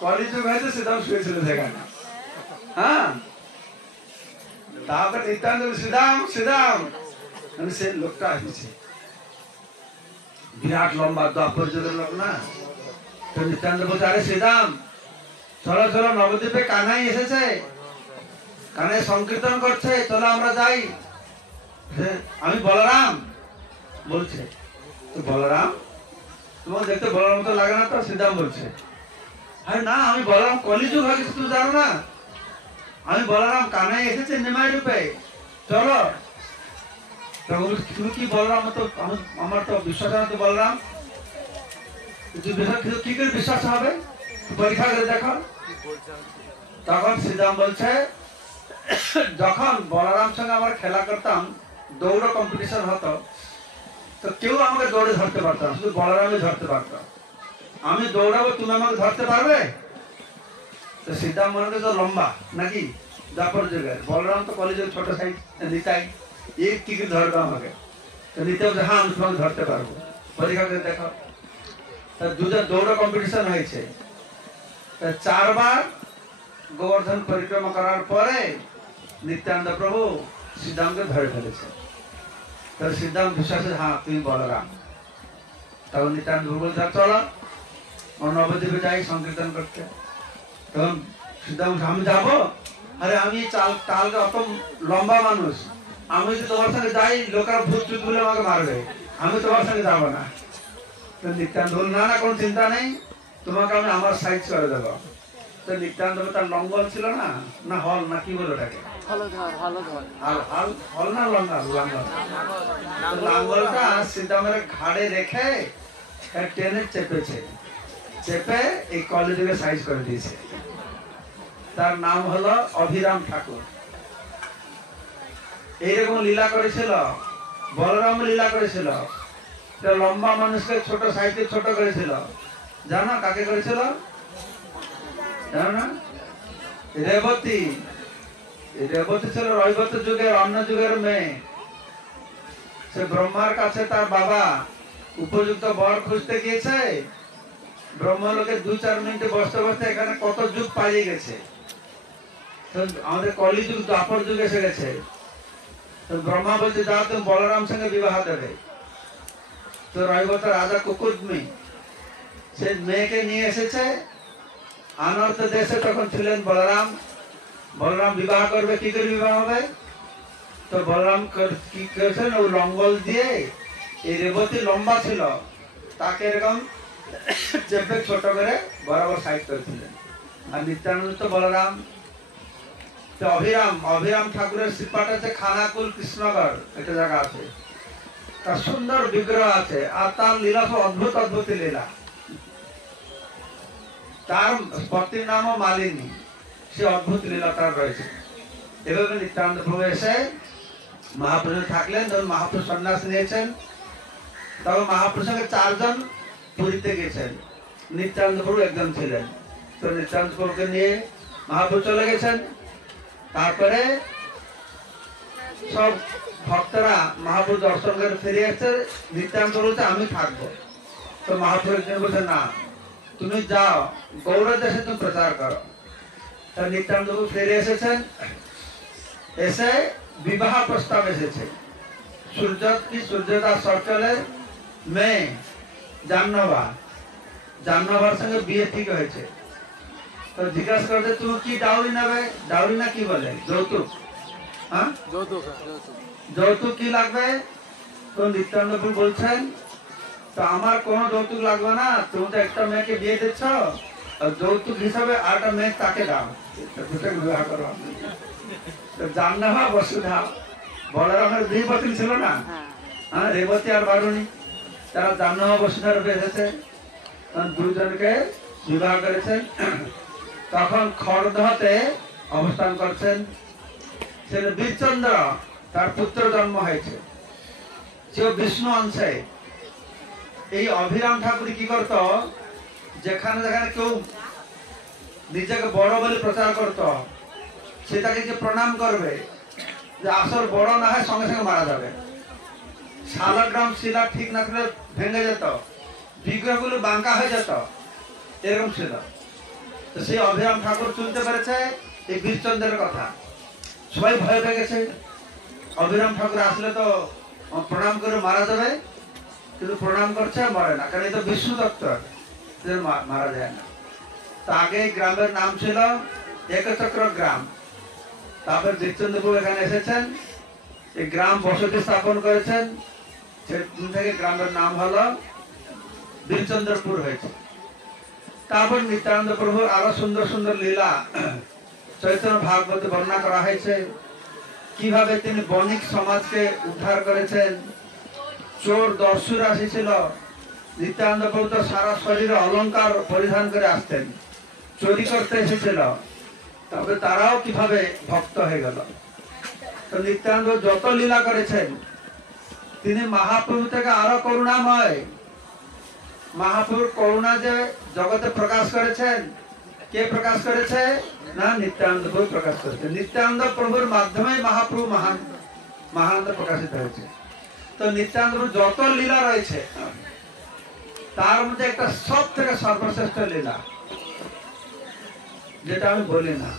কলিযুগ হয়েছে, শ্রীরাম শুয়েছিল সেখানে। হ্যাঁ, তারপরে নিত্যানন্দ শ্রীরাম শ্রীরাম, সে লোকটা আসছে, বিরাট লম্বা দ্বাপর যুগের লোক না। তো নিত্যানন্দ বলছে, আরে শ্রীরাম চলো চলো, নবদ্বীপে কানাই এসেছে, কানাই সংকীর্তন করছে, চলো আমরা যাই। আমি বলরাম বলছে, তো বলরাম তোমার দেখতে বলরাম তো লাগে না। তো শ্রীরাম বলছে, আরে না আমি বলরাম, কলিযুগ হয়ে গেছে, তুমি জানো না? আমি বলরাম, কানাই এসেছে নিমাই রূপে, চলো। তুমি কি বলরাম? তো আমার তো বিশ্বাস হয় না। তো বলরাম কি করে বিশ্বাস হবে? পরীক্ষা করে দেখো। তখন শ্রীরাম বলছে, যখন বলরাম সঙ্গে আমার খেলা করতাম, দৌড় কম্পিটিশন হতো, তো কেউ আমাকে দৌড়ে ধরতে পারতো না, শুধু বলরামই ধরতে পারতো। আমি দৌড়াবো, তুমি আমাকে ধরতে পারবে? তো শ্রীরাম মনে করছে লম্বা নাকি, দ্বাপর যুগের। বলরাম তো কলেজের ছোট সাইজ, নিতাই, এই কি করে ধরবে আমাকে? তো নিতে বলছে, হ্যাঁ আমি তোমাকে ধরতে পারবো, পরীক্ষা করে দেখো। দুজন দৌড় কম্পিটিশন হয়েছে, 4 বার গোবর্ধন পরিক্রমা করার পরে নিত্যানন্দ প্রভু সিদ্ধামকে ধরে ফেলেছে। তো সিদ্ধাম বিশ্বাসে, হ্যাঁ তুমি বলরাম। তখন নিত্যানন্দ প্রভু বলছে চলো নবদ্বীপে যাই সংকীর্তন করতে। তখন সিদ্ধাম আমি যাবো? আরে আমি তালকে অত লম্বা মানুষ, আমি যদি তোমার সঙ্গে যাই লোকেরা ভূত চুত বলে আমাকে মারবে, আমি তোমার সঙ্গে যাবো না। তো নিত্যানন্দ বলল না না কোনো চিন্তা নেই, তোমাকে আমি আমার সাইজ করে দেবো। তো নিত্যানন্দ তার লঙ্গল ছিল না, না হল না কি বলে ওটাকে, হল না লাঙ্গলটা সিদ্ধামের ঘাড়ে রেখে টেনে চেপেছে, চেপে এই কলেজকে সাইজ করে দিয়েছে। তার নাম হলো অভিরাম ঠাকুর। এইরকম লীলা করেছিল বলরাম, লীলা করেছিল। লম্বা মানুষকে ছোট সাইজে ছোট করেছিল। জানো কাকে করেছিল? জানো না? রেবতী। রেবতী ছিল রৈবত যুগের, অন্য যুগের মেয়ে। সে ব্রহ্মার কাছে তার বাবা উপযুক্ত বর খুঁজতে গিয়েছে। ব্রহ্মলোকে 2-4 মিনিটে বসতে বসতে এখানে কত যুগ পালিয়ে গেছে। তো আমাদের কলিযুগ দ্বাপর যুগ এসে গেছে। তো ব্রহ্মা বলছে যাও তুমি বলরাম সঙ্গে বিবাহ দেবে। তো রৈবত রাজা কুকুদমি সে মেয়েকে নিয়ে এসেছে। আনর্ত দেশে তখন ছিলেন বলরাম। বলরাম বিবাহ করবে, কি করে বিবাহ হবে? তো বলরাম কি করেছেন, ও লঙ্গল দিয়ে, এই রেবতী লম্বা ছিল তাকে এরকম চেপে ছোট করে বরাবর সাইড করেছিলেন। আর নিত্যানন্দ তো বলরাম। তো অভিরাম ঠাকুরের শ্রীপাঠ আছে খানাকুল কৃষ্ণগড়, একটা জায়গা আছে। তার সুন্দর বিগ্রহ আছে, আর তার লীলা সব অদ্ভুত অদ্ভুত লীলা। তার পত্নীর নামও মালিনী, সে অদ্ভুত লীলা তার রয়েছে। এভাবে নিত্যানন্দ প্রভু এসে মহাপ্রভু থাকলেন। যখন মহাপ্রভু সন্ন্যাস নিয়েছেন তখন মহাপ্রভুর সঙ্গে 4 জন পুরীতে গেছেন, নিত্যানন্দ প্রভু একজন ছিলেন। তো নিত্যানন্দ প্রভুকে নিয়ে মহাপ্রভু চলে গেছেন। তারপরে সব ভক্তরা মহাপ্রভু দর্শন করে ফিরে এসছে। নিত্যানন্দ বলছে আমি থাকবো। তো মহাপ্রভু একজন বলছে না, তুমি যাও গৌড় দেশে তুমি প্রচার করো। তো নিত্যানন্দ প্রভু ফিরে এসেছেন। এসে বিবাহ প্রস্তাব এসেছে। সূর্যদাস সরকারের মেয়ে জাহ্নবার সঙ্গে বিয়ে ঠিক হয়েছে। তো জিজ্ঞাসা করছে তুমি কি ডাউরি নেবে? ডাউরি না কি বলে, যৌতুক। হ্যাঁ, যৌতুক কি লাগবে? তো নিত্যানন্দ প্রভু বলছেন তো আমার কোনো যৌতুক লাগবে না, তুমি তো একটা মেয়েকে বিয়ে দিচ্ছ, যৌতুক হিসাবে আরেকটা মেয়ে তাকে দাও, বিবাহ করো। জাহ্নবা বসুধা, বলরামের 2 পত্নী ছিল না, হ্যাঁ, রেবতী আর বারুণী। তারা জাহ্নবা বসুধার রূপে এসেছে, 2 জনকে বিবাহ করেছেন। তখন খড়দহতে অবস্থান করছেন ছেলে বীরচন্দ্র, তার পুত্র জন্ম হয়েছে, সেও বিষ্ণু অংশে। এই অভিরাম ঠাকুর কি করত, যেখানে যেখানে কেউ নিজেকে বড় বলে প্রচার করত, সেটাকে যে প্রণাম করবে, যে আসল বড় না হয় সঙ্গে সঙ্গে মারা যাবে। শালগ্রাম শিলা ঠিক না থাকলে ভেঙে যেত, বিগ্রহগুলো বাঁকা হয়ে যেত, এরকম ছিল। তো সেই অভিরাম ঠাকুর শুনতে পেরেছে এই বীরচন্দ্রের কথা। সবাই ভয় পেয়ে গেছে, অভিরাম ঠাকুর আসলে তো প্রণাম করে মারা যাবে, কিন্তু প্রণাম করছে মরে না, কারণ এটা বিষ্ণু তত্ত্ব, মারা যায় না। তো আগে গ্রামের নাম ছিল একচক্র গ্রাম। তারপর বীরচন্দ্র প্রভু এখানে এসেছেন, এই গ্রাম বসতি স্থাপন করেছেন, সেদিন থেকে গ্রামের নাম হলো বীরচন্দ্রপুর হয়েছে। তারপর নিত্যানন্দ প্রভুর আরো সুন্দর সুন্দর লীলা চৈতন্য ভাগবতে বর্ণনা করা হয়েছে। কিভাবে তিনি বণিক সমাজকে উদ্ধার করেছেন। চোর দস্যুরা আসিছিল, নিত্যানন্দ প্রভু তো সারা শরীরে অলংকার পরিধান করে আসতেন, চুরি করতে এসেছিল, তবে তারাও কিভাবে ভক্ত হয়ে গেল। তো নিত্যানন্দ যত লীলা করেছেন, তিনি মহাপ্রভু থেকে আরো করুণাময়। মহাপ্রভুর করুণা যে জগতে প্রকাশ করেছেন, কে প্রকাশ করেছে? না, নিত্যানন্দ প্রভু প্রকাশ করেছে। নিত্যানন্দ প্রভুর মাধ্যমে মহাপ্রভু মহানন্দ প্রকাশিত হয়েছে। তো নিত্যানন্দ প্রভু যত লীলা রয়েছে, তার মধ্যে একটা সব থেকে সর্বশ্রেষ্ঠ লীলা যেটা আমি বলি না,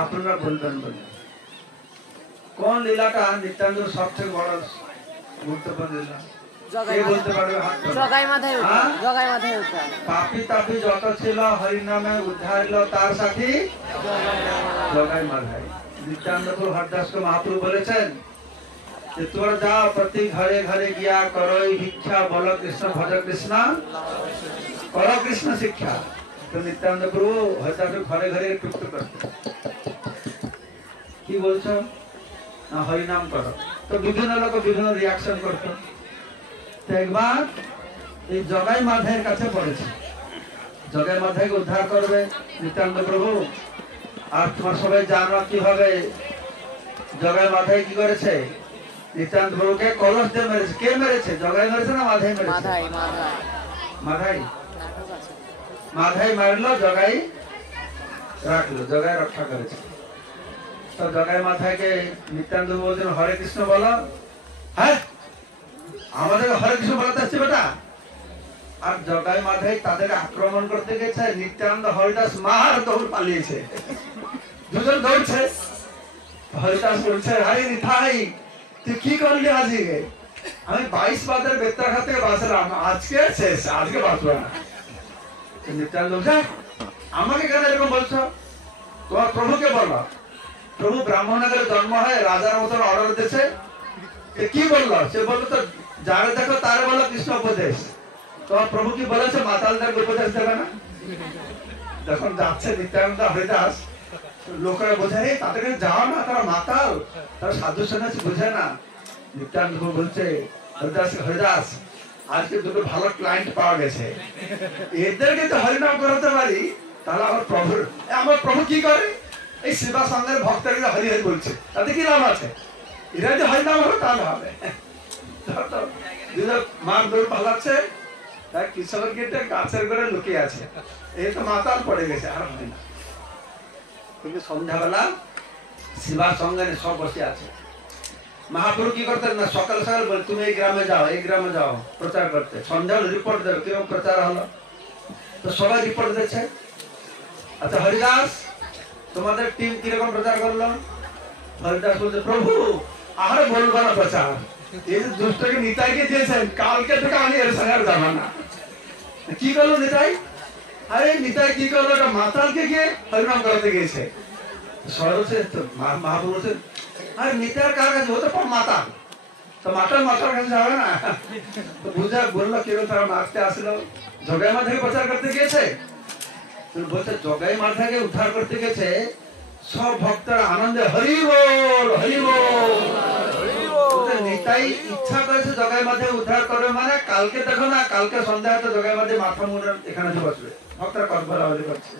আপনারা বলবেন বলে। কোন লীলাটা নিত্যানন্দ সবচেয়ে বড় গুরুত্বপূর্ণ লীলা? কে বলতে পারবে? হাত তোলো। জগাই মাথায় উঠা, হ্যাঁ? জগাই মাথায় উঠা। পাপি তাপি যত ছিল হরিনামে উদ্ধার হলো তার সাথী জগাই মাধাই। নিত্যানন্দপুর হরদাসকে মহাপ্রভু বলেছেন যে তোমরা যাও প্রতি ঘরে ঘরে গিয়া করই ভিক্ষা, বলো কৃষ্ণ ভজ কৃষ্ণ, করো কৃষ্ণ শিক্ষা। তো নিত্যানন্দ প্রভু হরদাসের ঘরে ঘরে টুকটুক করতে, কি বলছো না হরিনাম করো। তো বিভিন্ন লোক বিভিন্ন রিয়াকশন করতো। তো একবার এই জগাই মাধাইয়ের কাছে পড়েছে, জগাই মাধাইকে উদ্ধার করবে নিত্যানন্দ প্রভু। আর তোমার সবাই জানো কিভাবে জগাই মাধাই কি করেছে? নিত্যানন্দ প্রভুকে কলস দিয়ে মেরেছে। কে মেরেছে? জগাই মেরেছে না মাধাই মেরেছে? মাথায় মাথায় মাধাই। নাটক আছে। মাধাই মারলো, জগাই রাখলো, জগাই রক্ষা করেছে। তো জগাই মাথাকে নিত্যানন্দ বলছেন হরে কৃষ্ণ বলো। হ্যাঁ, আমাদের হরে কৃষ্ণ বলাতে আসছে বেটা। আর জগাই মাধাই তাদের আক্রমণ করতে গেছে, নিত্যানন্দ হরিদাস মার দৌড় পালিয়েছে। দুজন দৌড়ছে। হরিদাস বলছে আরে নিতাই তুই কি করলি আজকে? আমি 22 বাদের বেত্রাঘাত থেকে বাঁচলাম, আজকে শেষ, আজকে বাঁচবো না। নিত্যানন্দ বলছে আমাকে কেন এরকম বলছো? তোমার প্রভুকে বলো। প্রভু ব্রাহ্মণনগরে জন্ম হয়, রাজার মতন অর্ডার দিয়েছে। কি বললো? সে বললো তো যারে দেখো তারে বলো কৃষ্ণ উপদেশ। তোমার প্রভু কি বলেছে মাতালদেরকে উপদেশ দেবে না? যখন যাচ্ছে নিত্যানন্দ হরিদাস, লোকেরা বোঝে তাদেরকে যাও না, তারা মাতাল, তারা সাধু সন্ন্যাসী বোঝে না। নিত্যানন্দ বলছে হরিদাস হরিদাস আজকে দুটো ভালো ক্লায়েন্ট পাওয়া গেছে, এদেরকে তো হরিনাম করাতে পারি তাহলে আমার প্রভু কি করে? এই সেবা সঙ্গের ভক্তরা হরি হরি বলছে, তাতে কি লাভ আছে? এরা যদি হরিনাম হবে তাহলে হবে। মার দৌড় পালাচ্ছে, কৃষকের গেটে গাছের করে লুকিয়ে আছে, এই তো মাতাল পড়ে গেছে, আর হয় না। কিন্তু সন্ধ্যাবেলা শিবার সঙ্গে সব বসে আছে। মহাপ্রভু কি করতেন না, সকাল সকাল বলে তুমি এই গ্রামে যাও, এই গ্রামে যাও প্রচার করতে। সন্ধ্যাবেলা রিপোর্ট দেবে কিরকম প্রচার হলো। তো সবাই রিপোর্ট দিচ্ছে। আচ্ছা হরিদাস তোমাদের টিম কিরকম প্রচার করলো? হরিদাস বলছে প্রভু আর বলবো না প্রচার, এই যে দুষ্টকে নিতাইকে দিয়েছেন, কালকে থেকে আমি এর সঙ্গে আর যাবো না। কি করলো নিতাই? আরে নিতাই কি করলো? একটা মাতালকে গিয়ে হরিনাম করাতে গিয়েছে। মহাপ্রভু বলছেন আরে নিতাইয়ের কার কাছে? ও তো মাতাল, তো মাতাল মাতাল কাছে যাবে না। তো বুঝা বললো কিরকম তারা মারতে আসলো, জগাই মাথাকে প্রচার করতে গিয়েছে। বলছে জগাই মাথাকে উদ্ধার করতে গেছে, সব ভক্তরা আনন্দে হরি বল হরি বল। নিতাই ইচ্ছা করেছে জগাই মাথাকে উদ্ধার করবে, মানে কালকে দেখো না, কালকে সন্ধ্যায় তো জগাই মাথায় মাথা মুড়ে এখানে বসবে, ভক্তরা কসবলা করছে।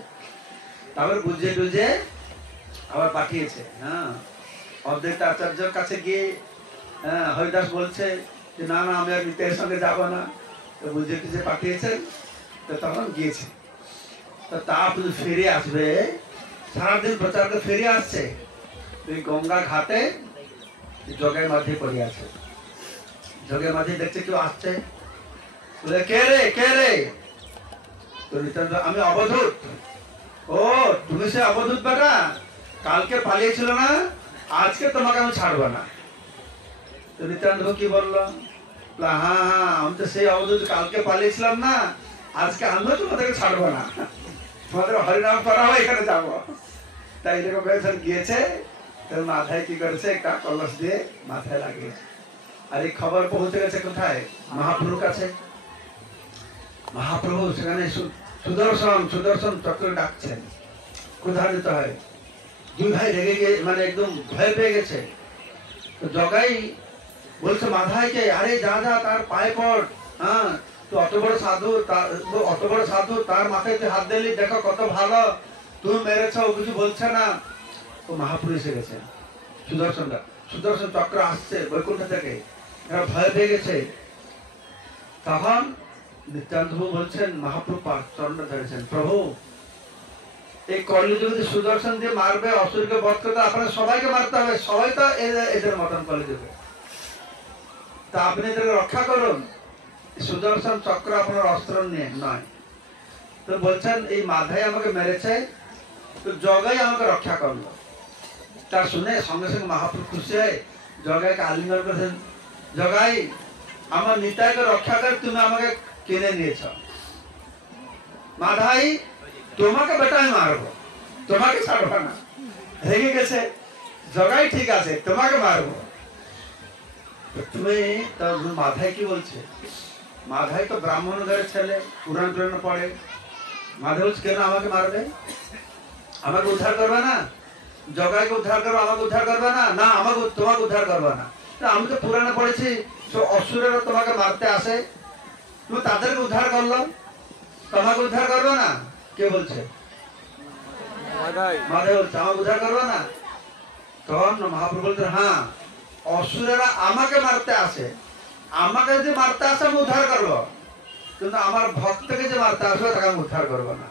তারপর বুঝে টুঝে আবার পাঠিয়েছে। হ্যাঁ, অদ্বৈত আচার্যের কাছে গিয়ে হরিদাস বলছে যে না না আমি আর নিতাইয়ের সঙ্গে যাবো না। তো বুঝে টুঝে পাঠিয়েছেন, তো তখন গিয়েছে। তো তারপর ফিরে আসবে, সারাদিন প্রচার করে ফিরে আসছে, তুই গঙ্গা ঘাটে জগাই মাঝে পড়ে আছে। জগাই মাঝে দেখছে কেউ আসছে, বলে কে রে কে রে? তো নিত্যানন্দ আমি অবধূত। ও তুমি সে অবধূত বেটা, কালকে পালিয়েছিল না, আজকে তোমাকে আমি ছাড়বো না। তো নিত্যানন্দ কি বললো? হ্যাঁ হ্যাঁ আমি তো সেই অবধূত, কালকে পালিয়েছিলাম না, আজকে আমিও তোমাদেরকে ছাড়বো না, তোমাদের হরিনাম করা হয় এখানে যাবো। তাই এরকম গিয়েছে, তার মাথায় কি করেছে, একটা কলস দিয়ে মাথায় লাগিয়েছে। আর এই খবর পৌঁছে গেছে কোথায়? মহাপ্রভুর কাছে। মহাপ্রভু সেখানে সুদর্শন সুদর্শন চক্র ডাকছেন, কোথায় যেতে হয়। দুই ভাই রেগে গিয়ে মানে একদম ভয় পেয়ে গেছে। তো জগাই বলছে মাথায়কে আরে যা যা তার পায়ে পড়। হ্যাঁ, তো অত বড় সাধু তার মাথায় হাত দিলি, দেখো কত ভালো, তুমি মেরেছ, ও কিছু বলছে না। তো মহাপ্রভু এসে গেছে, সুদর্শন চক্র আসছে বৈকুণ্ঠ থেকে, এরা ভয় পেয়ে গেছে। তখন নিত্যানন্দ বলছেন, মহাপ্রভু চরণ ধরেছেন, প্রভু এই কলিযুগে সুদর্শন দিয়ে মারবে, অসুরকে বধ করতে আপনার সবাইকে মারতে হবে, সবাই তো এদের মতন কলিযুগে, তা আপনি এদেরকে রক্ষা করুন। সুদর্শন চক্র আপনার অস্ত্র নিয়ে নয়। তো বলছেন এই মাথায় আমাকে মেরেছে, তো জগাই আমাকে রক্ষা করলো। তা শুনে সঙ্গে সঙ্গে মহাপ্রভু খুশি হয়ে জগাইকে আলিঙ্গন করেছেন, জগাই আমার নিতাইকে রক্ষা করে তুমি আমাকে কিনে নিয়েছ, মাধাই তোমাকে বেটা আমি মারবো, তোমাকে ছাড়বো না। রেগে গেছে, জগাই ঠিক আছে তোমাকে মারবো। তুমি মাধাই কি বলছে, মাধাই তো ব্রাহ্মণ ঘরের ছেলে, পুরাণ টুরাণ পড়ে। মাধাই বলছে কেন আমাকে মারবে, আমাকে উদ্ধার করবে না, জগাইকে উদ্ধার করবে, আমাকে উদ্ধার করবে না, না আমাকে তোমাকে উদ্ধার করবে না। আমি তো পুরাণে পড়েছি তো অসুরেরা তোমাকে মারতে আসে, তুমি তাদেরকে উদ্ধার করলো, তোমাকে উদ্ধার করবে না। কে বলছে, মাধাই বলছে আমাকে উদ্ধার করবে না। তখন মহাপ্রভু বলছে হ্যাঁ, অসুরেরা আমাকে মারতে আসে, আমাকে যদি মারতে আসে আমি উদ্ধার করবো, কিন্তু আমার ভক্তকে যে মারতে আসবে তাকে আমি উদ্ধার করবো না।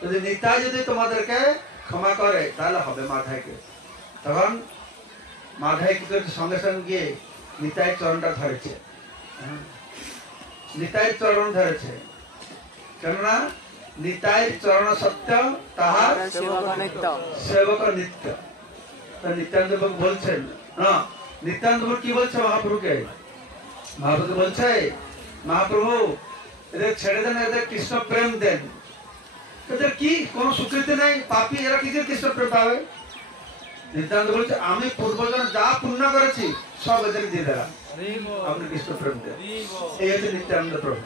যদি নিতাই যদি তোমাদেরকে ক্ষমা করে তাহলে হবে মাধাইকে। তখন মাধাই কি করছে, সঙ্গে সঙ্গে গিয়ে নিতাই চরণটা ধরেছে, নিতাই চরণ ধরেছে, কেননা নিতাই চরণ সত্য তাহার সেবক নিত্য। নিত্যানন্দ বলছেন, নিত্যানন্দ কি বলছে মহাপ্রভুকে, মহাপ্রভু বলছে মহাপ্রভু এদের ছেড়ে দেন, এদের কৃষ্ণ প্রেম দেন, এদের কি কোন স্বীকৃতি নেই, পাপী, এরা কি কৃষ্ণ প্রেম পাবে। নিত্যানন্দ বলছে আমি পূর্বজন যা পুণ্য করেছি সব এদের দিয়ে দিলাম, আপনি কৃষ্ণ প্রেম দেন। এই হচ্ছে নিত্যানন্দ প্রভু।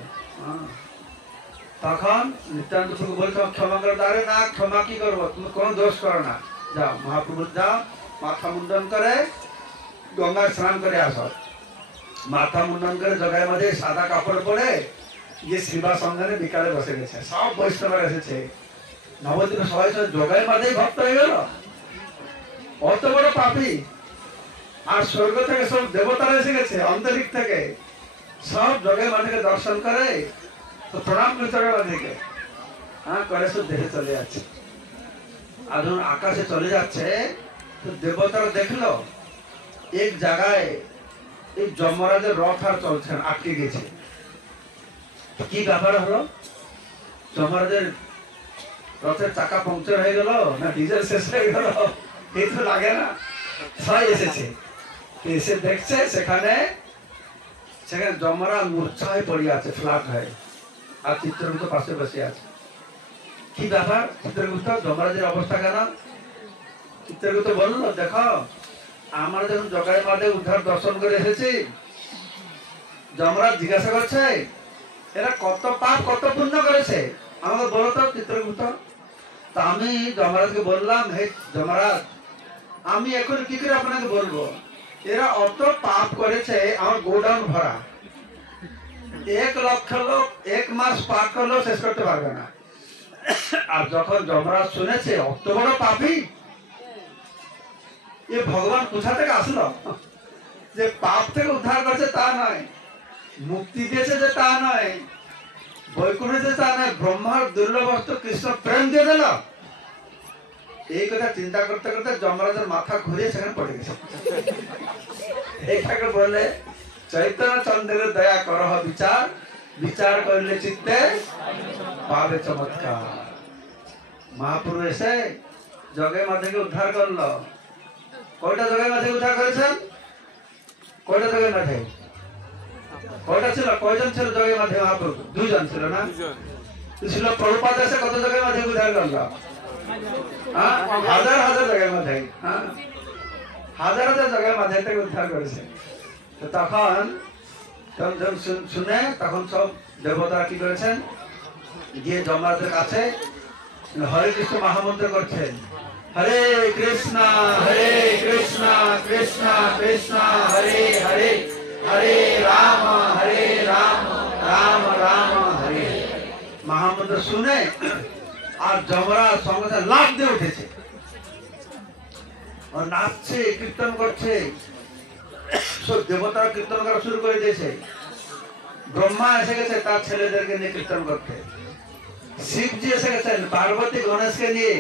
তখন নিত্যানন্দ প্রভু বলছে ক্ষমা করে, আরে না ক্ষমা কি করবো, তুমি কোনো দোষ করো না, যাও মহাপ্রভু যাও, মাথা মুন্ডন করে গঙ্গায় স্নান করে আসো। মাথা মুন্ডন করে জগায় মাঝে সাদা কাপড় পরে গিয়ে শিবা সন্ধানে বিকালে বসে গেছে, সব বৈষ্ণবরা এসেছে, নবদ্বীপে সবাই জগায় মাঝেই ভক্ত হয়ে গেল, অত বড় পাপী। আর স্বর্গ থেকে সব দেবতারা এসে গেছে, অন্তরিক থেকে সব জগায় মাঝেকে দর্শন করে তো প্রণাম করে জগায় মাঝেকে করে সব দেখে চলে যাচ্ছে। আর যখন আকাশে চলে যাচ্ছে তো দেবতারা দেখলো এক জায়গায় এই যমরাজের রথ আর চলছে না, আটকে গেছে। কি ব্যাপার হলো, যমরাজের রথের চাকা পাংচার হয়ে গেল না ডিজেল শেষ হয়ে গেল, এই তো লাগে না। সবাই এসেছে, এসে দেখছে সেখানে যমরাজ মূর্ছা হয়ে পড়ে আছে, ফ্ল্যাট হয়ে, আর চিত্রগুপ্ত পাশে বসে আছে। কি ব্যাপার চিত্রগুপ্ত, যমরাজের অবস্থা কেন? চিত্রগুপ্ত বললো দেখো আমরা যখন জগাই মাঠে উদ্ধার দর্শন করে এসেছি, যমরাজ জিজ্ঞাসা করছে এরা কত পাপ কত পুণ্য করেছে আমাকে বলো তো চিত্রগুপ্ত। তা আমি যমরাজকে বললাম, হে যমরাজ আমি এখন কি করে আপনাকে বলবো, এরা অত পাপ করেছে আমার গোডাউন ভরা, 1 লক্ষ লোক 1 মাস পাপ করলেও শেষ করতে পারবে না। আর যখন যমরাজ শুনেছে অত বড় পাপী, এ ভগবান কোথা থেকে আসলো, যে পাপ থেকে উদ্ধার করছে তা নয়, মুক্তি দিয়েছে যে তা নয়, বৈকুণ্ঠে তা নয়, ব্রহ্মার দুর্লভ বস্তু কৃষ্ণ প্রেম দিয়ে দিল। এই কথা চিন্তা করতে করতে যমরাজের মাথা ঘুরিয়ে সেখানে পড়ে গেছে। এটাকে বলে চৈতন্য চন্দ্রের দয়া করহ বিচার, বিচার করলে চিত্তে পাবে চমৎকার। মহাপুরুষ এসে জগে মাঝেকে উদ্ধার করলো। কয়টা জগে মাঝে উদ্ধার করেছেন, কয়টা জগে মাঝে, কয়টা ছিল, কয়জন ছিল জগে মাঝে মহাপুরুষ? 2 জন ছিল না, ছিল প্রভুপাদ এসে কত জগে মাঝে উদ্ধার করলো, হাজার হাজার জায়গার মাঝে, হাজার হাজার জায়গার মাঝে থেকে উদ্ধার করেছে। তখন শুনে তখন সব দেবতারা কি করেছেন, গিয়ে যমরাজের কাছে হরে কৃষ্ণ মহামন্ত্র করছেন, হরে কৃষ্ণ কৃষ্ণ কৃষ্ণ হরে হরে, হরে রাম রাম রাম হরে। মহামন্ত্র শুনে আর যমরাজ সঙ্গে লাফ দিয়ে উঠেছে, নাচছে কীর্তন করছে, সব দেবতারা কীর্তন করা শুরু করে দিয়েছে। ব্রহ্মা এসে গেছে তার ছেলেদেরকে নিয়ে কীর্তন করতে, শিবজি এসে গেছেন পার্বতী গণেশকে নিয়ে,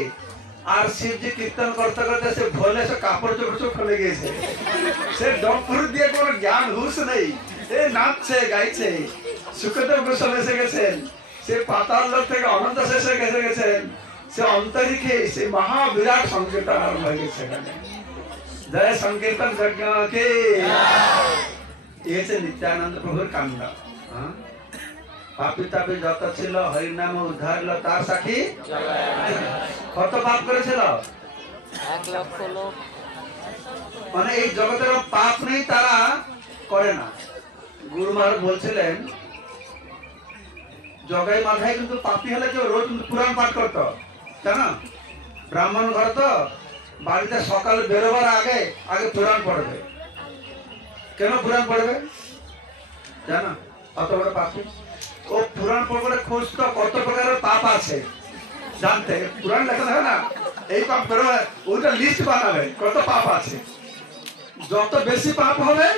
আর শিবজি কীর্তন করতে করতে সে ভোলে সে কাপড় চোপড় সব খুলে গিয়েছে, সে ডম্পুর দিয়ে কোনো জ্ঞান হুঁশ নেই, এ নাচছে গাইছে। সুখদেব গোস্বামী এসে গেছেন, সে পাতাল লোক থেকে অনন্ত শেষে এসে গেছেন, সে অন্তরিক্ষে সে মহাবিরাট সংকীর্তন আরম্ভ হয়ে গেছে এখানে। জয় সংকীর্তন যজ্ঞ কে। এই হচ্ছে নিত্যানন্দ প্রভুর কাণ্ড। পাপি তাপি যত ছিল হরিনাম উদ্ধার হলো তার সাক্ষী। কত পাপ করেছিল? 1 লক্ষ লোক। মানে এই জগতের পাপ নেই তারা করে না। গুরু মহারাজ বলছিলেন জগাই মাথায় কিন্তু পাপি হলে কেউ রোজ পুরাণ পাঠ করতো, জানো? ব্রাহ্মণ ঘর তো, বাড়িতে সকালে বেরোবার আগে আগে পুরাণ পড়বে। কেন পুরাণ পড়বে জানো? অত বড় পাপি ও পুরাণ পড়বে খুঁজতো কত প্রকারের পাপ আছে জানতে। পুরাণ লেখা থাকে না, এই পাপ বেরোবে, ওইটা লিস্ট বানাবে কত পাপ আছে। যত বেশি পাপ হবে,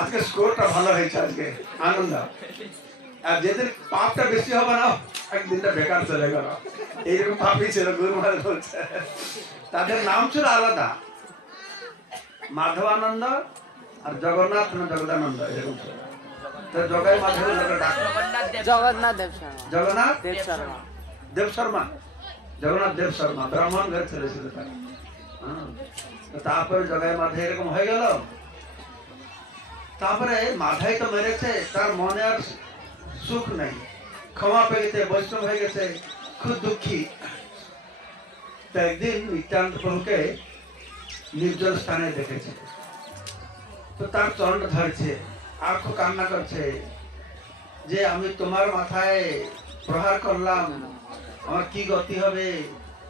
আজকে স্কোরটা ভালো হয়েছে, আজকে আনন্দ। আর যেদিন পাপটা বেশি হবে না, একদিনটা বেকার চলে গেল। এইরকম পাপই ছিল গুরু মহারাজ বলছে। তাদের নাম ছিল আলাদা, মাধবানন্দ আর জগন্নাথ না জগদানন্দ, এরকম ছিল। জগাই মাধব জগন্নাথ দেব শর্মা। জগন্নাথ দেব শর্মা। দেব শর্মা, জগন্নাথ দেব শর্মা ব্রাহ্মণ ঘর ছেলে ছিল তার। তারপরে জগাই মাধব এরকম হয়ে গেল। তারপরে মাধাই তো মেরেছে, তার মনে আর সুখ নেই, ক্ষমা পেয়ে গেছে, বৈষ্ণব হয়ে গেছে, খুব দুঃখী। তো একদিন নিত্যানন্দ প্রভুকে নির্জন স্থানে দেখেছে, তো তার চরণ ধরেছে আর খুব কান্না করছে যে আমি তোমার মাথায় প্রহার করলাম, আমার কি গতি হবে।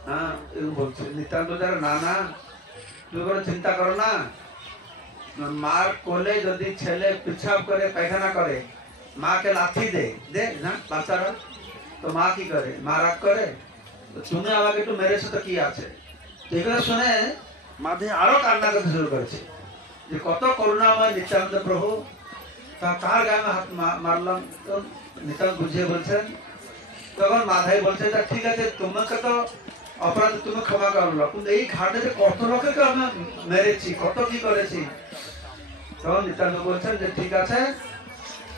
হ্যাঁ এরকম বলছে নিত্যানন্দ। যারা না না, তুমি কোনো চিন্তা করো না, মার কোলে যদি ছেলে পিছাব করে পায়খানা করে, মাকে লাথি দে দে না বাচ্চারা, তো মা কি করে? মা রাগ করে। তুমি আমাকে একটু মেরেছো তো কি আছে। এগুলো শুনে মাঝে আরো কান্না করতে শুরু করেছে যে কত করুণাময় নিত্যানন্দ প্রভু, তার গায়ে হাত মারলাম। তো নিত্যানন্দ বুঝিয়ে বলছেন। তখন মাধাই বলছে ঠিক আছে, তোমাকে তো অপরাধ তুমি ক্ষমা করলো, কিন্তু এই ঘাটে যে কত লোককে আমি মেরেছি, কত কি করেছি। তখন নিত্যানন্দ বলছেন যে ঠিক আছে,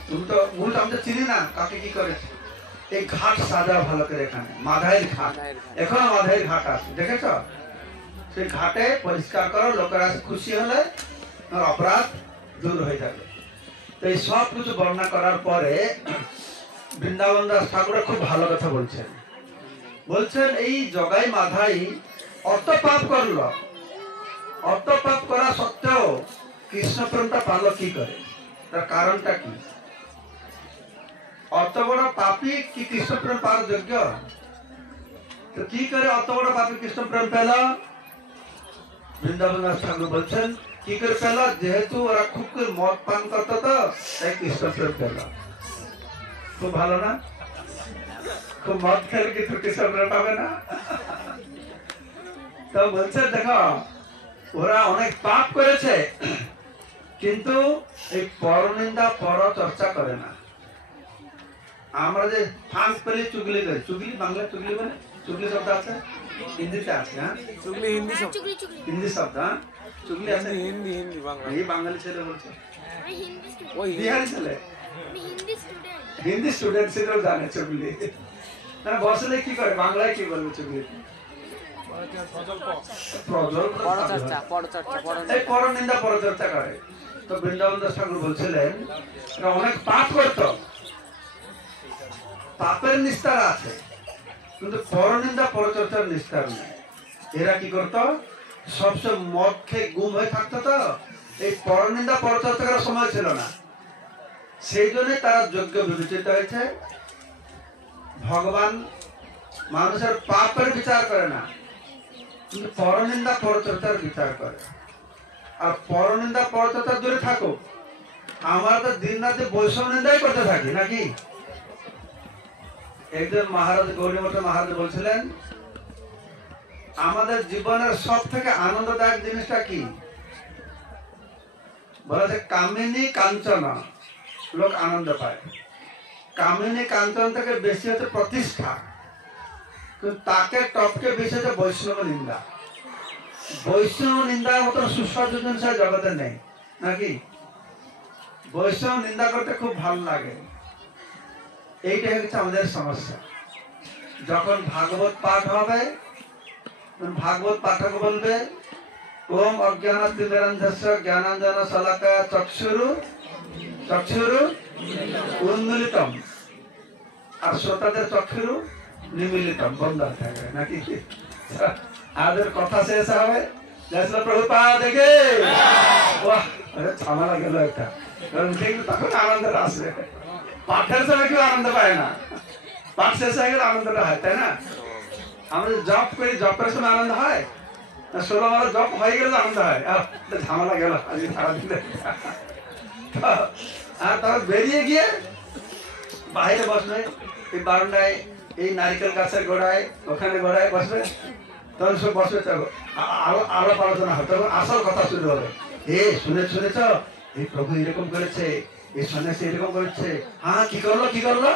তুমি তো ভুল, আমি তো চিনি না কাকে কি করেছি। এই ঘাট সাজা ভালো করে, এখানে মাধাইয়ের ঘাট, এখনো মাধাইয়ের ঘাট আছে, দেখেছ? সেই ঘাটে পরিষ্কার করো, লোকেরা খুশি হলে অপরাধ দূর হয়ে যাবে। তো এই সব কিছু বর্ণনা করার পরে বৃন্দাবন দাস ঠাকুর খুব ভালো কথা বলছেন। বলছেন এই জগাই মাধাই অত পাপ করলো, অত পাপ করা সত্ত্বেও কৃষ্ণ প্রেমটা পালো কি করে? তার কারণটা কি? অত বড় পাপী কি কৃষ্ণ প্রেম পাওয়ার যোগ্য? তো কি করে অত বড় পাপী কৃষ্ণ প্রেম পেল? বৃন্দাবন দাস ঠাকুর বলছেন কি করে পেল? যেহেতু ওরা খুব করে মদ পান করতো, তো তাই কৃষ্ণ প্রেম পেল। খুব ভালো না? খুব মদ খেলে কিন্তু কৃষ্ণ প্রেম পাবে না। তো বলছে দেখো, ওরা অনেক পাপ করেছে, কিন্তু এই পরনিন্দা পর চর্চা করে না। আমরা যে ফাঁস পেলে চুগলি করি, চুগলি বাংলা চুগলি বলে, চুগলি শব্দ আছে, হিন্দিতে আছে। হ্যাঁ চুগলি হিন্দি শব্দ। হিন্দি শব্দ, হ্যাঁ চুগলি আছে, হিন্দি হিন্দি বাংলা। এই বাঙালি ছেলে বলছে, ওই বিহারি ছেলে, হিন্দি স্টুডেন্ট সেটাও জানে চুগলি। মানে বসলে কি করে, বাংলায় কি বলবে চুগলি? পরচর্চা, পরচর্চা, এই পরনিন্দা পরচর্চা করে। তো বৃন্দাবন দাস ঠাকুর বলছিলেন এরা অনেক পাপ করতো, পাপের নিস্তার আছে, কিন্তু পরনিন্দা পরচর্চার নিস্তার নেই। এরা কি করতো? সবসময় মদ খেয়ে গুম হয়ে থাকতো, তো এই পরনিন্দা পরচর্চা করার সময় ছিল না। সেই জন্য তারা যোগ্য বিবেচিত হয়েছে। ভগবান মানুষের পাপের বিচার করে না, কিন্তু পরনিন্দা পরচর্চার বিচার করে। আর পরনিন্দা পরচর্চা দূরে থাকো, আমরা তো দিন রাতে বৈষ্ণব নিন্দাই করতে থাকি নাকি? একজন মহারাজ, গৌরীমঠ মহারাজ বলছিলেন আমাদের জীবনের সব থেকে আনন্দদায়ক জিনিসটা কি? বলেছে কামিনী কাঞ্চন, লোক আনন্দ পায়। কামিনী কাঞ্চন থেকে বেশি হচ্ছে প্রতিষ্ঠা, কিন্তু তাকে টপকে বেশি হচ্ছে বৈষ্ণব নিন্দা। বৈষ্ণব নিন্দার মতন সুস্বাদু জিনিস জগতে নেই নাকি? বৈষ্ণব নিন্দা করতে খুব ভালো লাগে, এইটাই হচ্ছে আমাদের সমস্যা। যখন ভাগবত পাঠ হবে ভাগবত পাঠক বলবে ওম অজ্ঞানতিমিরান্ধস্য জ্ঞানাঞ্জন শলাকায়া চক্ষুরু উন্মীলিতম, আর শ্রোতাদের চক্ষুরু নিমীলিতম, বন্ধ থাকবে নাকি? আমাদের কথা শেষ হবে প্রভুপাদ দেখে ঝামেলা গেল একটা, কারণ দেখলে তখন আনন্দ আসবে। পাঠের সময় কেউ আনন্দ পায় না, পাঠ শেষ হয়ে গেলে আনন্দটা হয়, তাই না? আমাদের জপ করি, জপের সময় আনন্দ হয় না? 16 মাস জপ হয়ে গেলে আনন্দ হয়। ঝামেলা গেল আজকে সারাদিন। আর তারপর বেরিয়ে গিয়ে বাইরে বসবে, এই বারান্দায়, এই নারিকেল গাছের গোড়ায়, ওখানে গোড়ায় বসবে, তখন সব বসবে, আলাপ আলোচনা হবে, তখন আসল কথা শুরু হবে। শুনেছ এই প্রভু এরকম করেছে, এই সন্ন্যাসী এরকম করেছে, হ্যাঁ কি করলো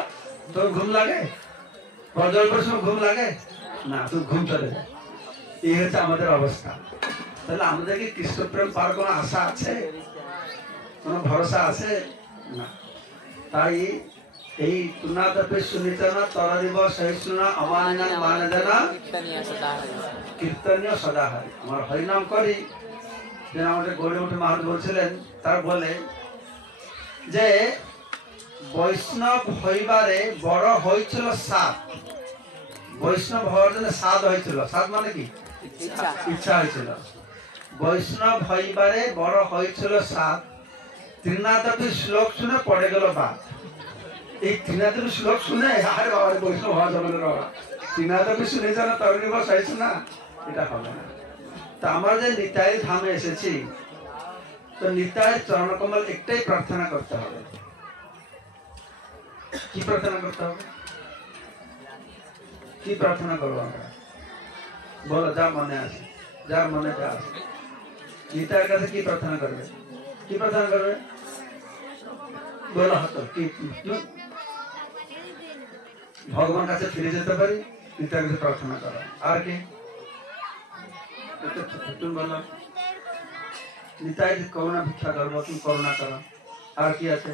তোর ঘুম লাগে? প্রজল্পের সময় ঘুম লাগে না, তুই ঘুম চলে যায়। এই হচ্ছে আমাদের অবস্থা। তাহলে আমাদের কি কৃষ্ণপ্রেম পাওয়ার কোনো আশা আছে, কোনো ভরসা আছে না? তাই এই তুনাদপে শুনিতনা তরাদিব সহিষ্ণুনা অমানিনা মানদানা কীর্তনীয় সদাহরি। আমার হরিনাম করি, যেন আমাদের গৌরীমঠে মহারাজ বলছিলেন, তার বলে যে বৈষ্ণব হইবারে বড় হয়েছিল সাত। বৈষ্ণব হওয়ার জন্য সাধ হয়েছিল। সাধ মানে কি? ইচ্ছা হয়েছিল। বৈষ্ণব হইবারে বড় হয়েছিল সাত। ত্রিনাদপি শ্লোক শুনে পড়ে গেল বাদ। এই ত্রিনাদপি শ্লোক শুনে আরে বাবা বৈষ্ণব হওয়া যাবে না, বাবা ত্রিনাদপি শুনে যেন তরুণী বস হয়েছে না, এটা হবে না। তা আমরা যে নিতাই ধামে এসেছি, তো নিতাইয়ের চরণকমল একটাই প্রার্থনা করতে হবে। কি প্রার্থনা করতে হবে? কি প্রার্থনা করবো আমরা? বলো, যা মনে আছে, যার মনে যা আছে। নিতাইয়ের কাছে কি প্রার্থনা করবে? কি প্রার্থনা করবে? বলো হতো কি? ভগবান কাছে ফিরে যেতে পারি, নিতাইয়ের কাছে প্রার্থনা করা। আর কি? তুমি বলো, নিতাই করুণা ভিক্ষা করবো, তুমি করুণা করো। আর কি আছে?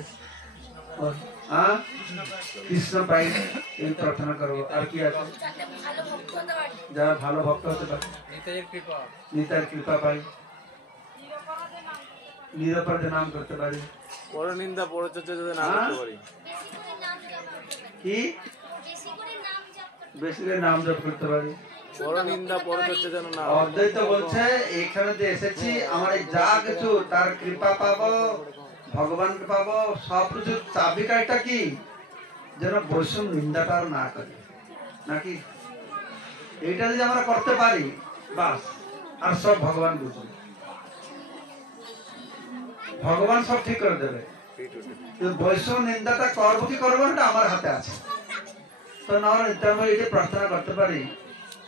কৃষ্ণ পাই, এই প্রার্থনা করবো। আর কি আছে? যারা ভালো ভক্ত হতে পারে, নিতাইয়ের কৃপা পাই, নিরপরাধে নাম করতে পারি, পরনিন্দা পরচর্চা যদি না করতে পারি, কি বেশি করে নাম জপ করতে পারি, পরনিন্দা পরচর্চা যেন না। অদ্বৈত বলছে এখানে যে এসেছি আমার যা কিছু তার কৃপা পাবো, ভগবানকে পাবো, সব কিছু চাবিকাঠিটা কি? যেন বৈষ্ণব নিন্দাটা আর না করি, নাকি? এইটা যদি আমরা করতে পারি, বাস, আর সব ভগবান বুঝুন, ভগবান সব ঠিক করে দেবে। বৈষ্ণব নিন্দাটা করবো কি করবো এটা আমার হাতে আছে। তো না আমরা নিত্যানন্দ এই যে প্রার্থনা করতে পারি,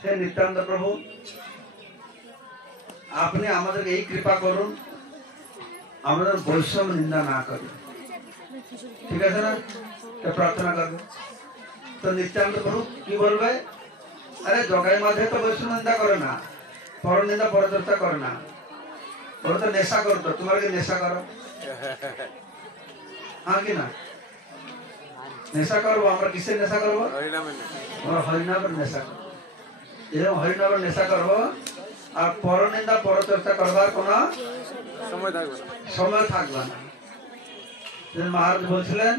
হে নিত্যানন্দ প্রভু, আপনি আমাদেরকে এই কৃপা করুন, আমরা বৈষ্ণব নিন্দা না করি। ঠিক আছে না? প্রার্থনা করবে। তো নিত্যানন্দ প্রভু কি বলবে? আরে জগাই মাঝে তো বৈষ্ণব নিন্দা করে না, পর নিন্দা পরচর্চা করে না, ওরা তো নেশা করতো। তোমার কি নেশা করো? হ্যাঁ কি না? নেশা করবো আমরা। কিসের নেশা করবো? আমরা হরিনামের নেশা করবো। এরকম হরিনামের নেশা করবো, আর পরনিন্দা পরচর্চা করবার কোন সময় থাকবে না। মহারাজ বলছিলেন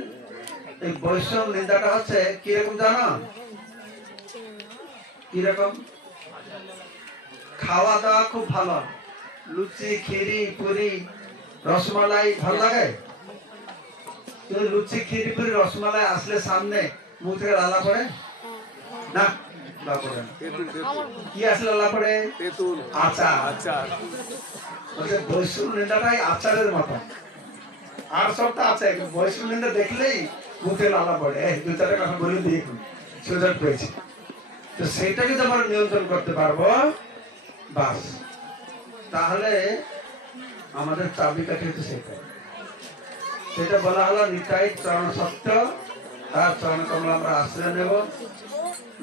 এই বৈষ্ণব নিন্দাটা হচ্ছে কিরকম জানো? কিরকম? খাওয়া দাওয়া খুব ভালো, লুচি, খিরি, পুরি, রসমালাই ভালো লাগে। কিন্তু লুচি, খিরি, পুরি, রসমালাই আসলে সামনে মুখ থেকে লালা পড়ে না? কি আসলে লালা পড়ে? আচার। বৈষ্ণব নিন্দাটাই আচারের মতো। আর সব তো আছে, বৈষ্ণব নিন্দা দেখলেই মুখে লালা পড়ে। দু চারটা কথা বলে দিয়ে সুযোগ পেয়েছি। তো সেটা যদি আমরা নিয়ন্ত্রণ করতে পারবো, বাস, তাহলে আমাদের চাবিকাঠি হচ্ছে সেটাই। সেটা বলা হলো নিতাই চরণ সত্য, তার চরণ কমল আমরা আশ্রয় নেব।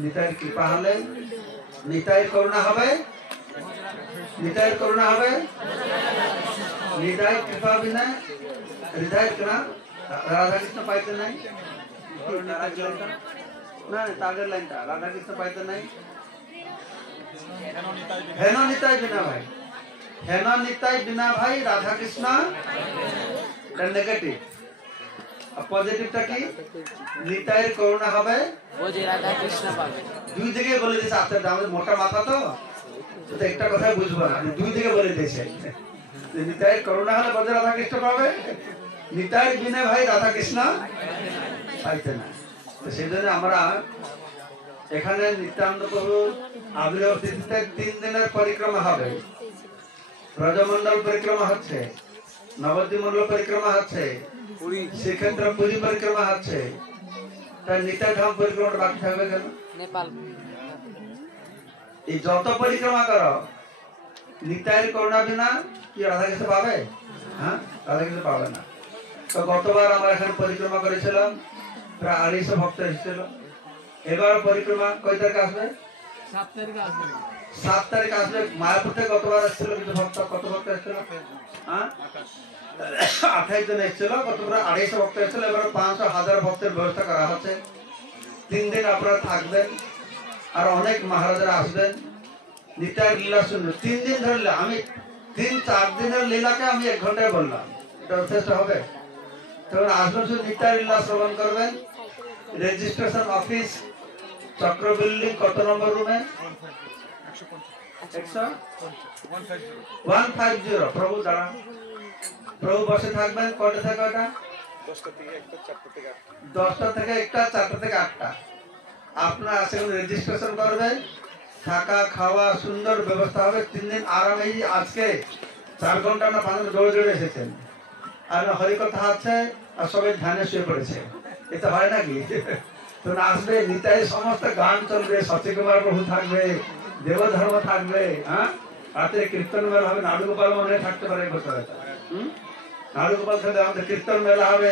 নিতাইয়ের কৃপা হলে নিতাইয়ের করুণা হবে, নিতাইয়ের করুণা হবে, নিতাইয়ের কৃপা বিনা হৃদয় রাধা কৃষ্ণ পাইতে নাই। না না তাদের লাইনটা রাধা কৃষ্ণ পাইতে নাই হেন নিতাই বিনা ভাই হেন নিতাই বিনা ভাই রাধা কৃষ্ণ এটা নেগেটিভ আর পজিটিভটা কি নিতাইয়ের করুণা হবে ও যে রাধা কৃষ্ণ পাবে দুই দিকে বলে দিয়েছে আচ্ছা আমাদের মোটা মাথা তো একটা কথাই বুঝবো না দুই দিকে বলে দিয়েছে নিতাইয়ের করুণা হলে বোঝে রাধা কৃষ্ণ পাবে নিতাইয়ের বিনা ভাই রাধা কৃষ্ণ পাইতে না তো সেই জন্য আমরা এখানে নিত্যানন্দ প্রভু আবির্ভাব তিথিতে 3 দিনের পরিক্রমা হবে ব্রজমন্ডল পরিক্রমা হচ্ছে নবদ্বীপ মন্ডল পরিক্রমা হচ্ছে পুরী শ্রীক্ষেত্র পুরী পরিক্রমা হচ্ছে তাই নিতাই ধাম পরিক্রমাটা বাকি থাকবে কেন নেপাল এই যত পরিক্রমা করো নিতাইয়ের করুণা বিনা কি রাধা কৃষ্ণ পাবে হ্যাঁ রাধা কৃষ্ণ পাবে না তো গতবার আমরা এখানে পরিক্রমা করেছিলাম প্রায় 250 ভক্ত এসেছিল এবার পরিক্রমা কয় তারিখে আসবে 7 তারিখে আসবে মায়াপুর থেকে গতবার এসেছিল কিছু ভক্ত কত ভক্ত এসেছিল হ্যাঁ 28 জন এসেছিল গতবার 250 ভক্ত এসেছিল এবার 500,000 ভক্তের ব্যবস্থা করা হচ্ছে 3 দিন আপনারা থাকবেন আর অনেক মহারাজারা আসবেন নিতাইয়ের লীলা শুনবেন 3 দিন ধরে আমি 3-4 দিনের লীলাকে আমি 1 ঘন্টায় বললাম এটা যথেষ্ট হবে তখন আসবেন শুধু নিতাইয়ের লীলা শ্রবণ করবেন রেজিস্ট্রেশন অফিস চক্র বিল্ডিং কত নম্বর রুমে 150 প্রভু দাঁড়া প্রভু বসে থাকবেন কটা থেকে কটা 10টা থেকে 1টা 4টা থেকে 8টা আপনারা সেখানে রেজিস্ট্রেশন করবেন থাকা খাওয়া সুন্দর ব্যবস্থা হবে 3 দিন আরামে আজকে 4 ঘন্টা না 5 ঘন্টা দৌড়ে এসেছেন আর হরিকথা আছে আর সবাই ধ্যানে শুয়ে পড়েছে এটা হয় নাকি তখন আসবে নিতাইয়ের সমস্ত গান চলবে সচিকুমার প্রভু থাকবে দেবধর্ম থাকবে হ্যাঁ রাত্রে কীর্তন মেলা হবে নাড়ুগোপাল মনে থাকতে পারে বছর নাড়ুগোপাল থেকে আমাদের কীর্তন মেলা হবে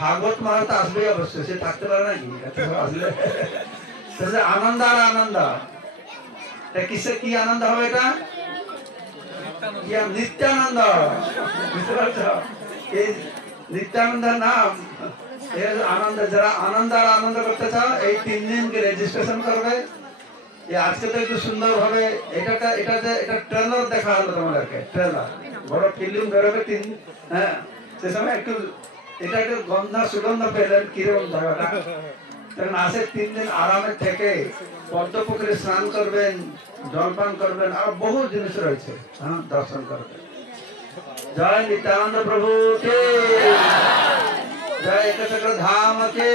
ভাগবত মহারাজ আসবে অবশ্যই সে থাকতে পারে নাকি আসলে আনন্দ আর আনন্দ কিসে কি আনন্দ হবে এটা নিত্যানন্দ বুঝতে পারছো এই নিত্যানন্দের নাম আনন্দ যারা আনন্দ আর আনন্দ করতে চাও এই 3 দিনকে রেজিস্ট্রেশন করবে আজকে তো একটু সুন্দর ভাবে এটা ট্রেলার দেখা হলো তোমাদেরকে ট্রেলার বড় ফিল্ম বেরোবে 3 হ্যাঁ সে সময় একটু এটা একটু সুগন্ধ পেলেন কিরকম জায়গাটা তখন আসে 3 দিন আরামে থেকে পদ্মপুকুরে স্নান করবেন জলপান করবেন আর বহু জিনিস রয়েছে হ্যাঁ দর্শন করবেন জয় নিত্যানন্দ প্রভু কে জয় একচক্র ধাম কে